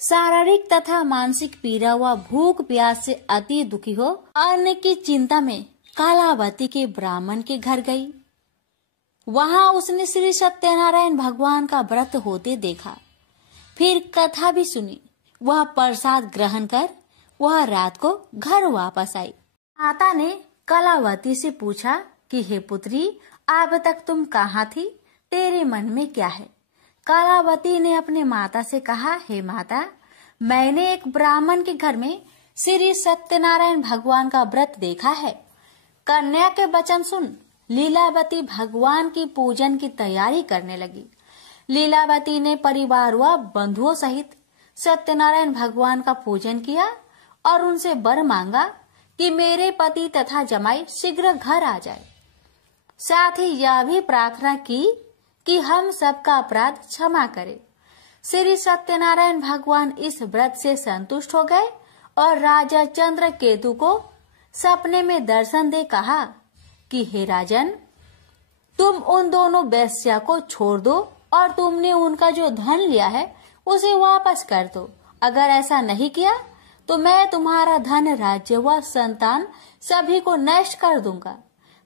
शारीरिक तथा मानसिक पीड़ा व भूख प्यास से अति दुखी हो अन्न की चिंता में कालावती के ब्राह्मण के घर गई। वहां उसने श्री सत्यनारायण भगवान का व्रत होते देखा। फिर कथा भी सुनी। वह प्रसाद ग्रहण कर वह रात को घर वापस आई। माता ने कलावती से पूछा कि हे पुत्री, अब तक तुम कहाँ थी? तेरे मन में क्या है? कलावती ने अपने माता से कहा, हे माता, मैंने एक ब्राह्मण के घर में श्री सत्यनारायण भगवान का व्रत देखा है। कन्या के वचन सुन लीलावती भगवान की पूजन की तैयारी करने लगी। लीलावती ने परिवार व बंधुओं सहित सत्यनारायण भगवान का पूजन किया और उनसे वर मांगा कि मेरे पति तथा जमाई शीघ्र घर आ जाए। साथ ही यह भी प्रार्थना की कि हम सबका अपराध क्षमा करे। श्री सत्यनारायण भगवान इस व्रत से संतुष्ट हो गए और राजा चंद्रकेतु को सपने में दर्शन दे कहा कि हे राजन, तुम उन दोनों वेश्या को छोड़ दो और तुमने उनका जो धन लिया है उसे वापस कर दो। अगर ऐसा नहीं किया तो मैं तुम्हारा धन, राज्य व संतान सभी को नष्ट कर दूंगा।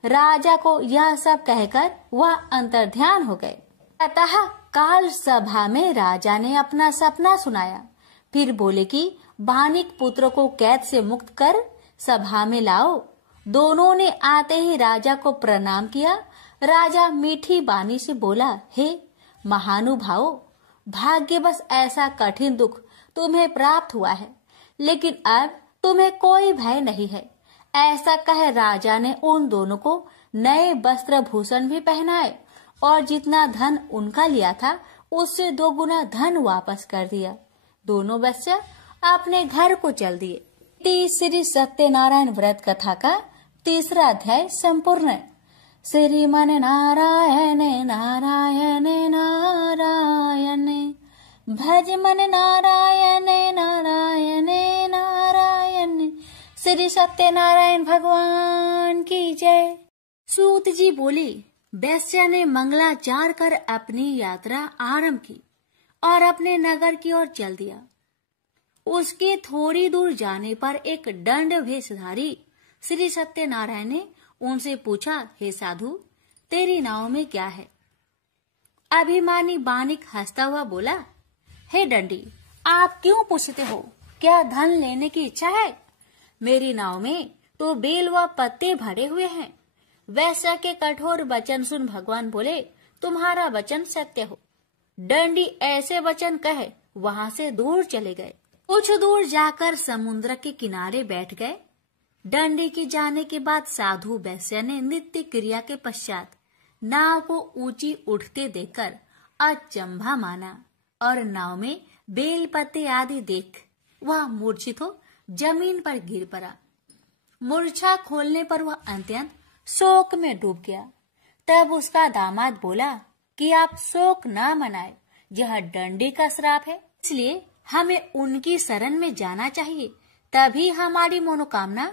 राजा को यह सब कहकर वह अंतर्ध्यान हो गए। अतः काल सभा में राजा ने अपना सपना सुनाया। फिर बोले कि बानिक पुत्र को कैद से मुक्त कर सभा में लाओ। दोनों ने आते ही राजा को प्रणाम किया। राजा मीठी बानी से बोला, हे महानुभावों, भाग्यवश ऐसा कठिन दुख तुम्हें प्राप्त हुआ है, लेकिन अब तुम्हें कोई भय नहीं है। ऐसा कह राजा ने उन दोनों को नए वस्त्र भूषण भी पहनाए और जितना धन उनका लिया था उससे 2 गुना धन वापस कर दिया। दोनों वेश्या अपने घर को चल दिए। श्री सत्यनारायण व्रत कथा का 3रा अध्याय संपूर्ण। श्रीमन नारायण नारायण नारायण, भज मन नारायण नारायण नारायण। श्री सत्यनारायण भगवान की जय। सूत जी बोले, वैश्या ने मंगलाचार कर अपनी यात्रा आरंभ की और अपने नगर की ओर चल दिया। उसके थोड़ी दूर जाने पर एक दंड वेशधारी श्री सत्यनारायण ने उनसे पूछा, हे साधु, तेरी नाव में क्या है? अभिमानी बानिक हंसता हुआ बोला, हे दंडी, आप क्यों पूछते हो? क्या धन लेने की इच्छा है? मेरी नाव में तो बेल व पत्ते भरे हुए हैं। वैश्या के कठोर वचन सुन भगवान बोले, तुम्हारा वचन सत्य हो। दंडी ऐसे वचन कहे वहां से दूर चले गए। कुछ दूर जाकर समुद्र के किनारे बैठ गए। दंडी के जाने के बाद साधु वैश्या ने नित्य क्रिया के पश्चात नाव को ऊंची उठते देखकर अचंभा माना और नाव में बेल पत्ते आदि देख वह मूर्छित हो जमीन पर गिर पड़ा। मूर्छा खोलने पर वह अत्यंत शोक में डूब गया। तब उसका दामाद बोला कि आप शोक न मनाए, यह दंडी का श्राप है, इसलिए हमें उनकी शरण में जाना चाहिए, तभी हमारी मनोकामना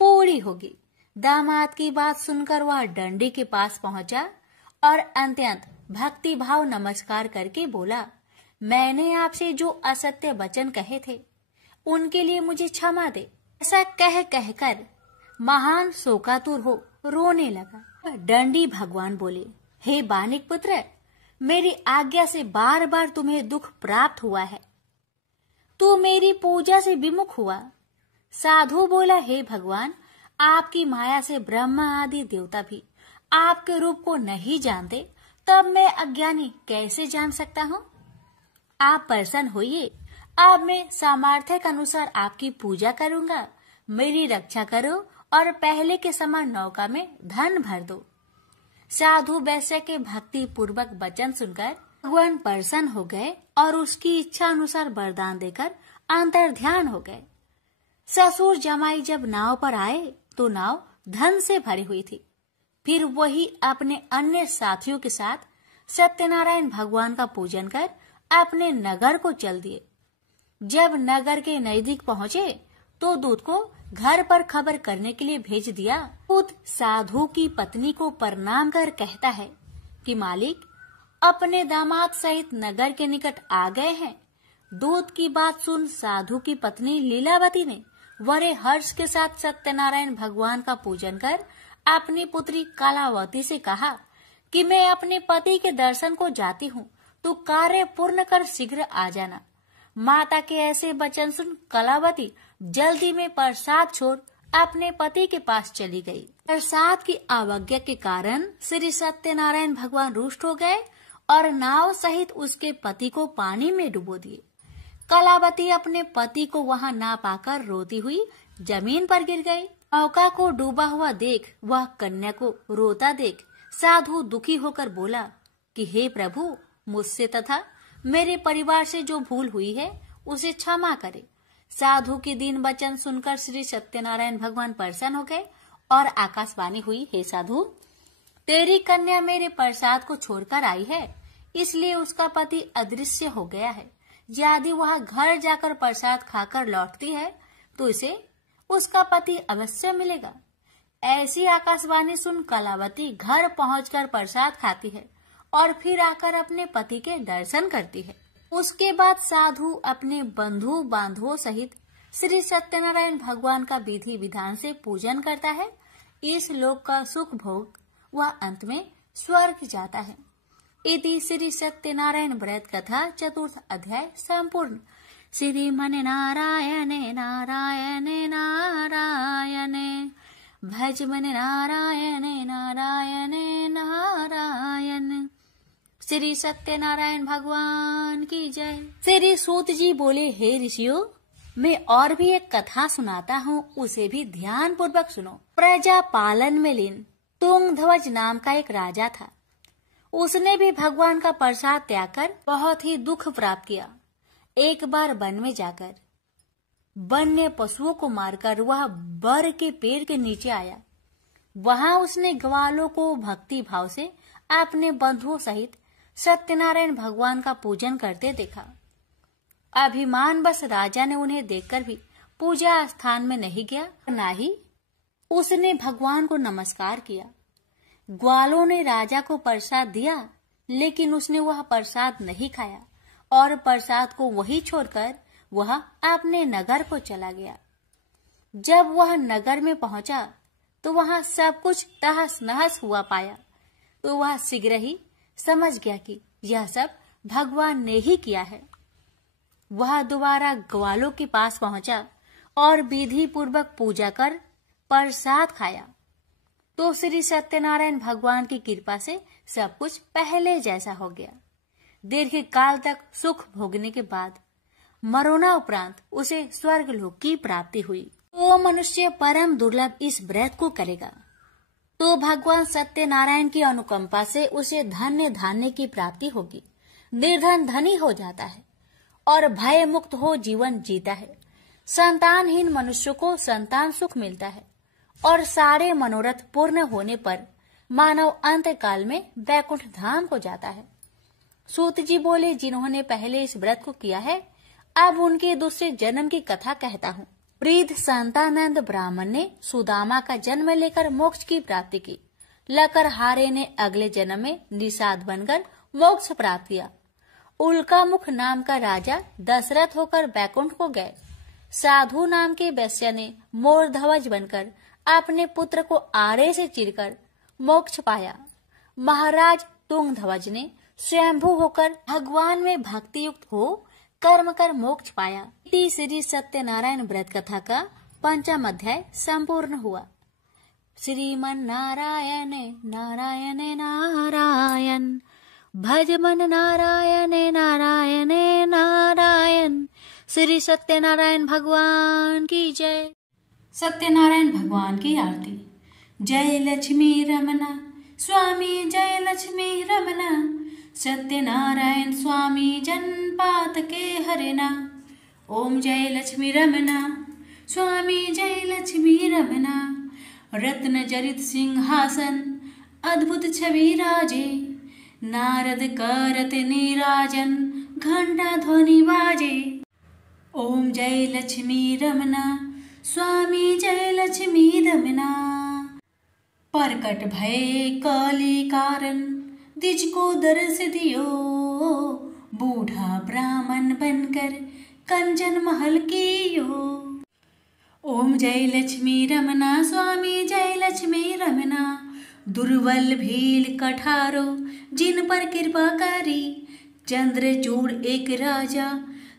पूरी होगी। दामाद की बात सुनकर वह दंडी के पास पहुंचा और अत्यंत भक्ति भाव नमस्कार करके बोला, मैंने आपसे जो असत्य वचन कहे थे उनके लिए मुझे क्षमा दे। ऐसा कहकर महान शोकातुर हो रोने लगा। दंडी भगवान बोले, हे बानिक पुत्र, मेरी आज्ञा से बार बार तुम्हें दुख प्राप्त हुआ है। तू मेरी पूजा से विमुख हुआ। साधु बोला, हे भगवान, आपकी माया से ब्रह्मा आदि देवता भी आपके रूप को नहीं जानते, तब मैं अज्ञानी कैसे जान सकता हूँ? आप प्रसन्न होइए, अब मैं सामर्थ्य के अनुसार आपकी पूजा करूँगा। मेरी रक्षा करो और पहले के समान नौका में धन भर दो। साधु वैश्य के भक्ति पूर्वक वचन सुनकर भगवान प्रसन्न हो गए और उसकी इच्छा अनुसार वरदान देकर अंतर्ध्यान हो गए। ससुर जमाई जब नाव पर आए तो नाव धन से भरी हुई थी। फिर वही अपने अन्य साथियों के साथ सत्यनारायण भगवान का पूजन कर अपने नगर को चल दिए। जब नगर के नजदीक पहुँचे तो दूत को घर पर खबर करने के लिए भेज दिया। दूत साधु की पत्नी को प्रणाम कर कहता है कि मालिक अपने दामाद सहित नगर के निकट आ गए हैं। दूत की बात सुन साधु की पत्नी लीलावती ने बड़े हर्ष के साथ सत्यनारायण भगवान का पूजन कर अपनी पुत्री कलावती से कहा कि मैं अपने पति के दर्शन को जाती हूँ, तो कार्य पूर्ण कर शीघ्र आ जाना। माता के ऐसे वचन सुन कलावती जल्दी में प्रसाद छोड़ अपने पति के पास चली गई। प्रसाद की अवज्ञा के कारण श्री सत्यनारायण भगवान रुष्ट हो गए और नाव सहित उसके पति को पानी में डुबो दिए। कलावती अपने पति को वहां ना पाकर रोती हुई जमीन पर गिर गई। नौका को डूबा हुआ देख वह कन्या को रोता देख साधु दुखी होकर बोला कि हे प्रभु, मुझसे तथा मेरे परिवार से जो भूल हुई है उसे क्षमा करे। साधु के दीन वचन सुनकर श्री सत्यनारायण भगवान प्रसन्न हो गए और आकाशवाणी हुई, हे साधु, तेरी कन्या मेरे प्रसाद को छोड़कर आई है, इसलिए उसका पति अदृश्य हो गया है। यदि वह घर जाकर प्रसाद खाकर लौटती है तो इसे उसका पति अवश्य मिलेगा। ऐसी आकाशवाणी सुन कलावती घर पहुंचकर प्रसाद खाती है और फिर आकर अपने पति के दर्शन करती है। उसके बाद साधु अपने बंधु बांधवों सहित श्री सत्यनारायण भगवान का विधि विधान से पूजन करता है। इस लोक का सुख भोग वह अंत में स्वर्ग जाता है। इति श्री सत्यनारायण व्रत कथा चतुर्थ अध्याय संपूर्ण। श्रीमन नारायणे नारायणे नारायणे भज मन नारायणे नारायणे नारायण। श्री सत्यनारायण भगवान की जय। श्री सूत जी बोले, हे ऋषियों, मैं और भी एक कथा सुनाता हूँ, उसे भी ध्यान पूर्वक सुनो। प्रजा पालन में लीन तुंगध्वज नाम का एक राजा था। उसने भी भगवान का प्रसाद त्याग कर बहुत ही दुख प्राप्त किया। एक बार वन में जाकर वन्य पशुओं को मारकर वह बर के पेड़ के नीचे आया। वहां उसने ग्वालों को भक्ति भाव से अपने बंधुओं सहित सत्यनारायण भगवान का पूजन करते देखा। अभिमान बस राजा ने उन्हें देखकर भी पूजा स्थान में नहीं गया, न ही उसने भगवान को नमस्कार किया। ग्वालों ने राजा को प्रसाद दिया, लेकिन उसने वह प्रसाद नहीं खाया और प्रसाद को वही छोड़कर वह अपने नगर को चला गया। जब वह नगर में पहुंचा तो वहां सब कुछ तहस नहस हुआ पाया, तो वह शीघ्र ही समझ गया कि यह सब भगवान ने ही किया है। वह दोबारा ग्वालों के पास पहुंचा और विधि पूर्वक पूजा कर प्रसाद खाया, तो श्री सत्यनारायण भगवान की कृपा से सब कुछ पहले जैसा हो गया। दीर्घ काल तक सुख भोगने के बाद मरोना उपरांत उसे स्वर्ग लोक की प्राप्ति हुई। तो मनुष्य परम दुर्लभ इस व्रत को करेगा तो भगवान सत्यनारायण की अनुकंपा से उसे धन्य धान्य की प्राप्ति होगी। निर्धन धनी हो जाता है और भय मुक्त हो जीवन जीता है। संतानहीन मनुष्य को संतान सुख मिलता है और सारे मनोरथ पूर्ण होने पर मानव अंत काल में वैकुंठ धाम को जाता है। सूत जी बोले, जिन्होंने पहले इस व्रत को किया है, अब उनके दूसरे जन्म की कथा कहता हूँ। वृद्ध संतानंद ब्राह्मण ने सुदामा का जन्म लेकर मोक्ष की प्राप्ति की। लकरहारे ने अगले जन्म में निषाद बनकर मोक्ष प्राप्त किया। उल्कामुख नाम का राजा दशरथ होकर वैकुंठ को गए। साधु नाम के वैश्य ने मोर ध्वज बनकर अपने पुत्र को आरे से चीरकर मोक्ष पाया। महाराज तुंगध्वज ने स्वयंभू होकर भगवान में भक्ति युक्त हो कर्म कर मोक्ष पाया। श्री सत्यनारायण व्रत कथा का 5वां अध्याय संपूर्ण हुआ। श्रीमन नारायण नारायण नारायण भज मन नारायण नारायण नारायण। श्री सत्यनारायण भगवान की जय। सत्यनारायण भगवान की आरती। जय लक्ष्मी रमना स्वामी, जय लक्ष्मी रमना, सत्यनारायण स्वामी जनपात के हरिना। ओम जय लक्ष्मी रमना स्वामी, जय लक्ष्मी रमना, रत्न जरित सिंहासन अद्भुत छवि राजे, नारद करत नीराजन, घंटा ध्वनि बाजे। ओम जय लक्ष्मी रमना, स्वामी जय लक्ष्मी रमना। प्रकट भय काली कारण, द्विज को दर्श दियो, बूढ़ा ब्राह्मण बनकर कंचन महल कियो। ओम जय लक्ष्मी रमना, स्वामी जय लक्ष्मी रमना। दुर्बल भील कठारो, जिन पर कृपा करी, चंद्रचूड़ एक राजा,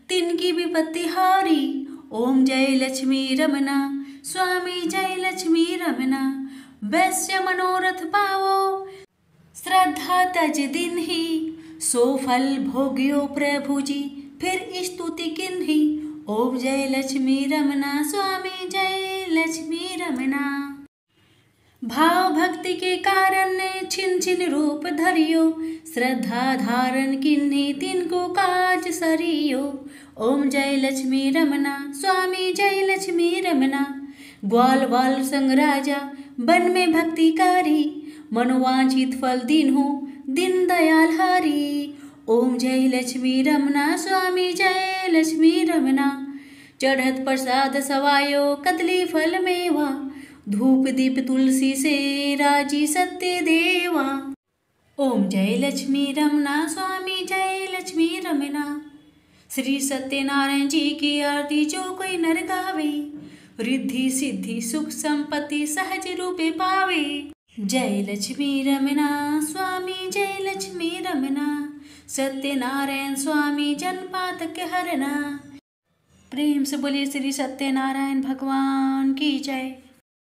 तिनकी विपत्ति हारी। ओम जय लक्ष्मी रमना, स्वामी जय लक्ष्मी रमना। वैश्य मनोरथ पावो, श्रद्धा तज दिन ही, सो फल भोग्यो प्रभु जी, फिर स्तुति किन्ही। ओम जय लक्ष्मी रमना, स्वामी जय लक्ष्मी रमना। भाव भक्ति के कारण ने छिन छिन रूप धरियो, श्रद्धा धारण किन्ही तिनको काज सरियो। ओम जय लक्ष्मी रमना, स्वामी जय लक्ष्मी रमना। ग्वाल वाल संग राजा, वन में भक्तिकारी, मनोवांछित फल दीन्हो, दीन दयाल हरि। ओम जय लक्ष्मी रमना, स्वामी जय लक्ष्मी रमना। चढ़त प्रसाद सवायो, कदली फल मेवा, धूप दीप तुलसी से राजी सत्य देवा। ओम जय लक्ष्मी रमना, स्वामी जय लक्ष्मी रमना। श्री सत्यनारायण जी की आरती जो कोई नर गावे, रिद्धि सिद्धि सुख संपत्ति सहज रूपे पावे। जय लक्ष्मी रमना, स्वामी जय लक्ष्मी रमना। सत्यनारायण स्वामी जन पातक हरना। प्रेम से बोलिए श्री सत्यनारायण भगवान की जय।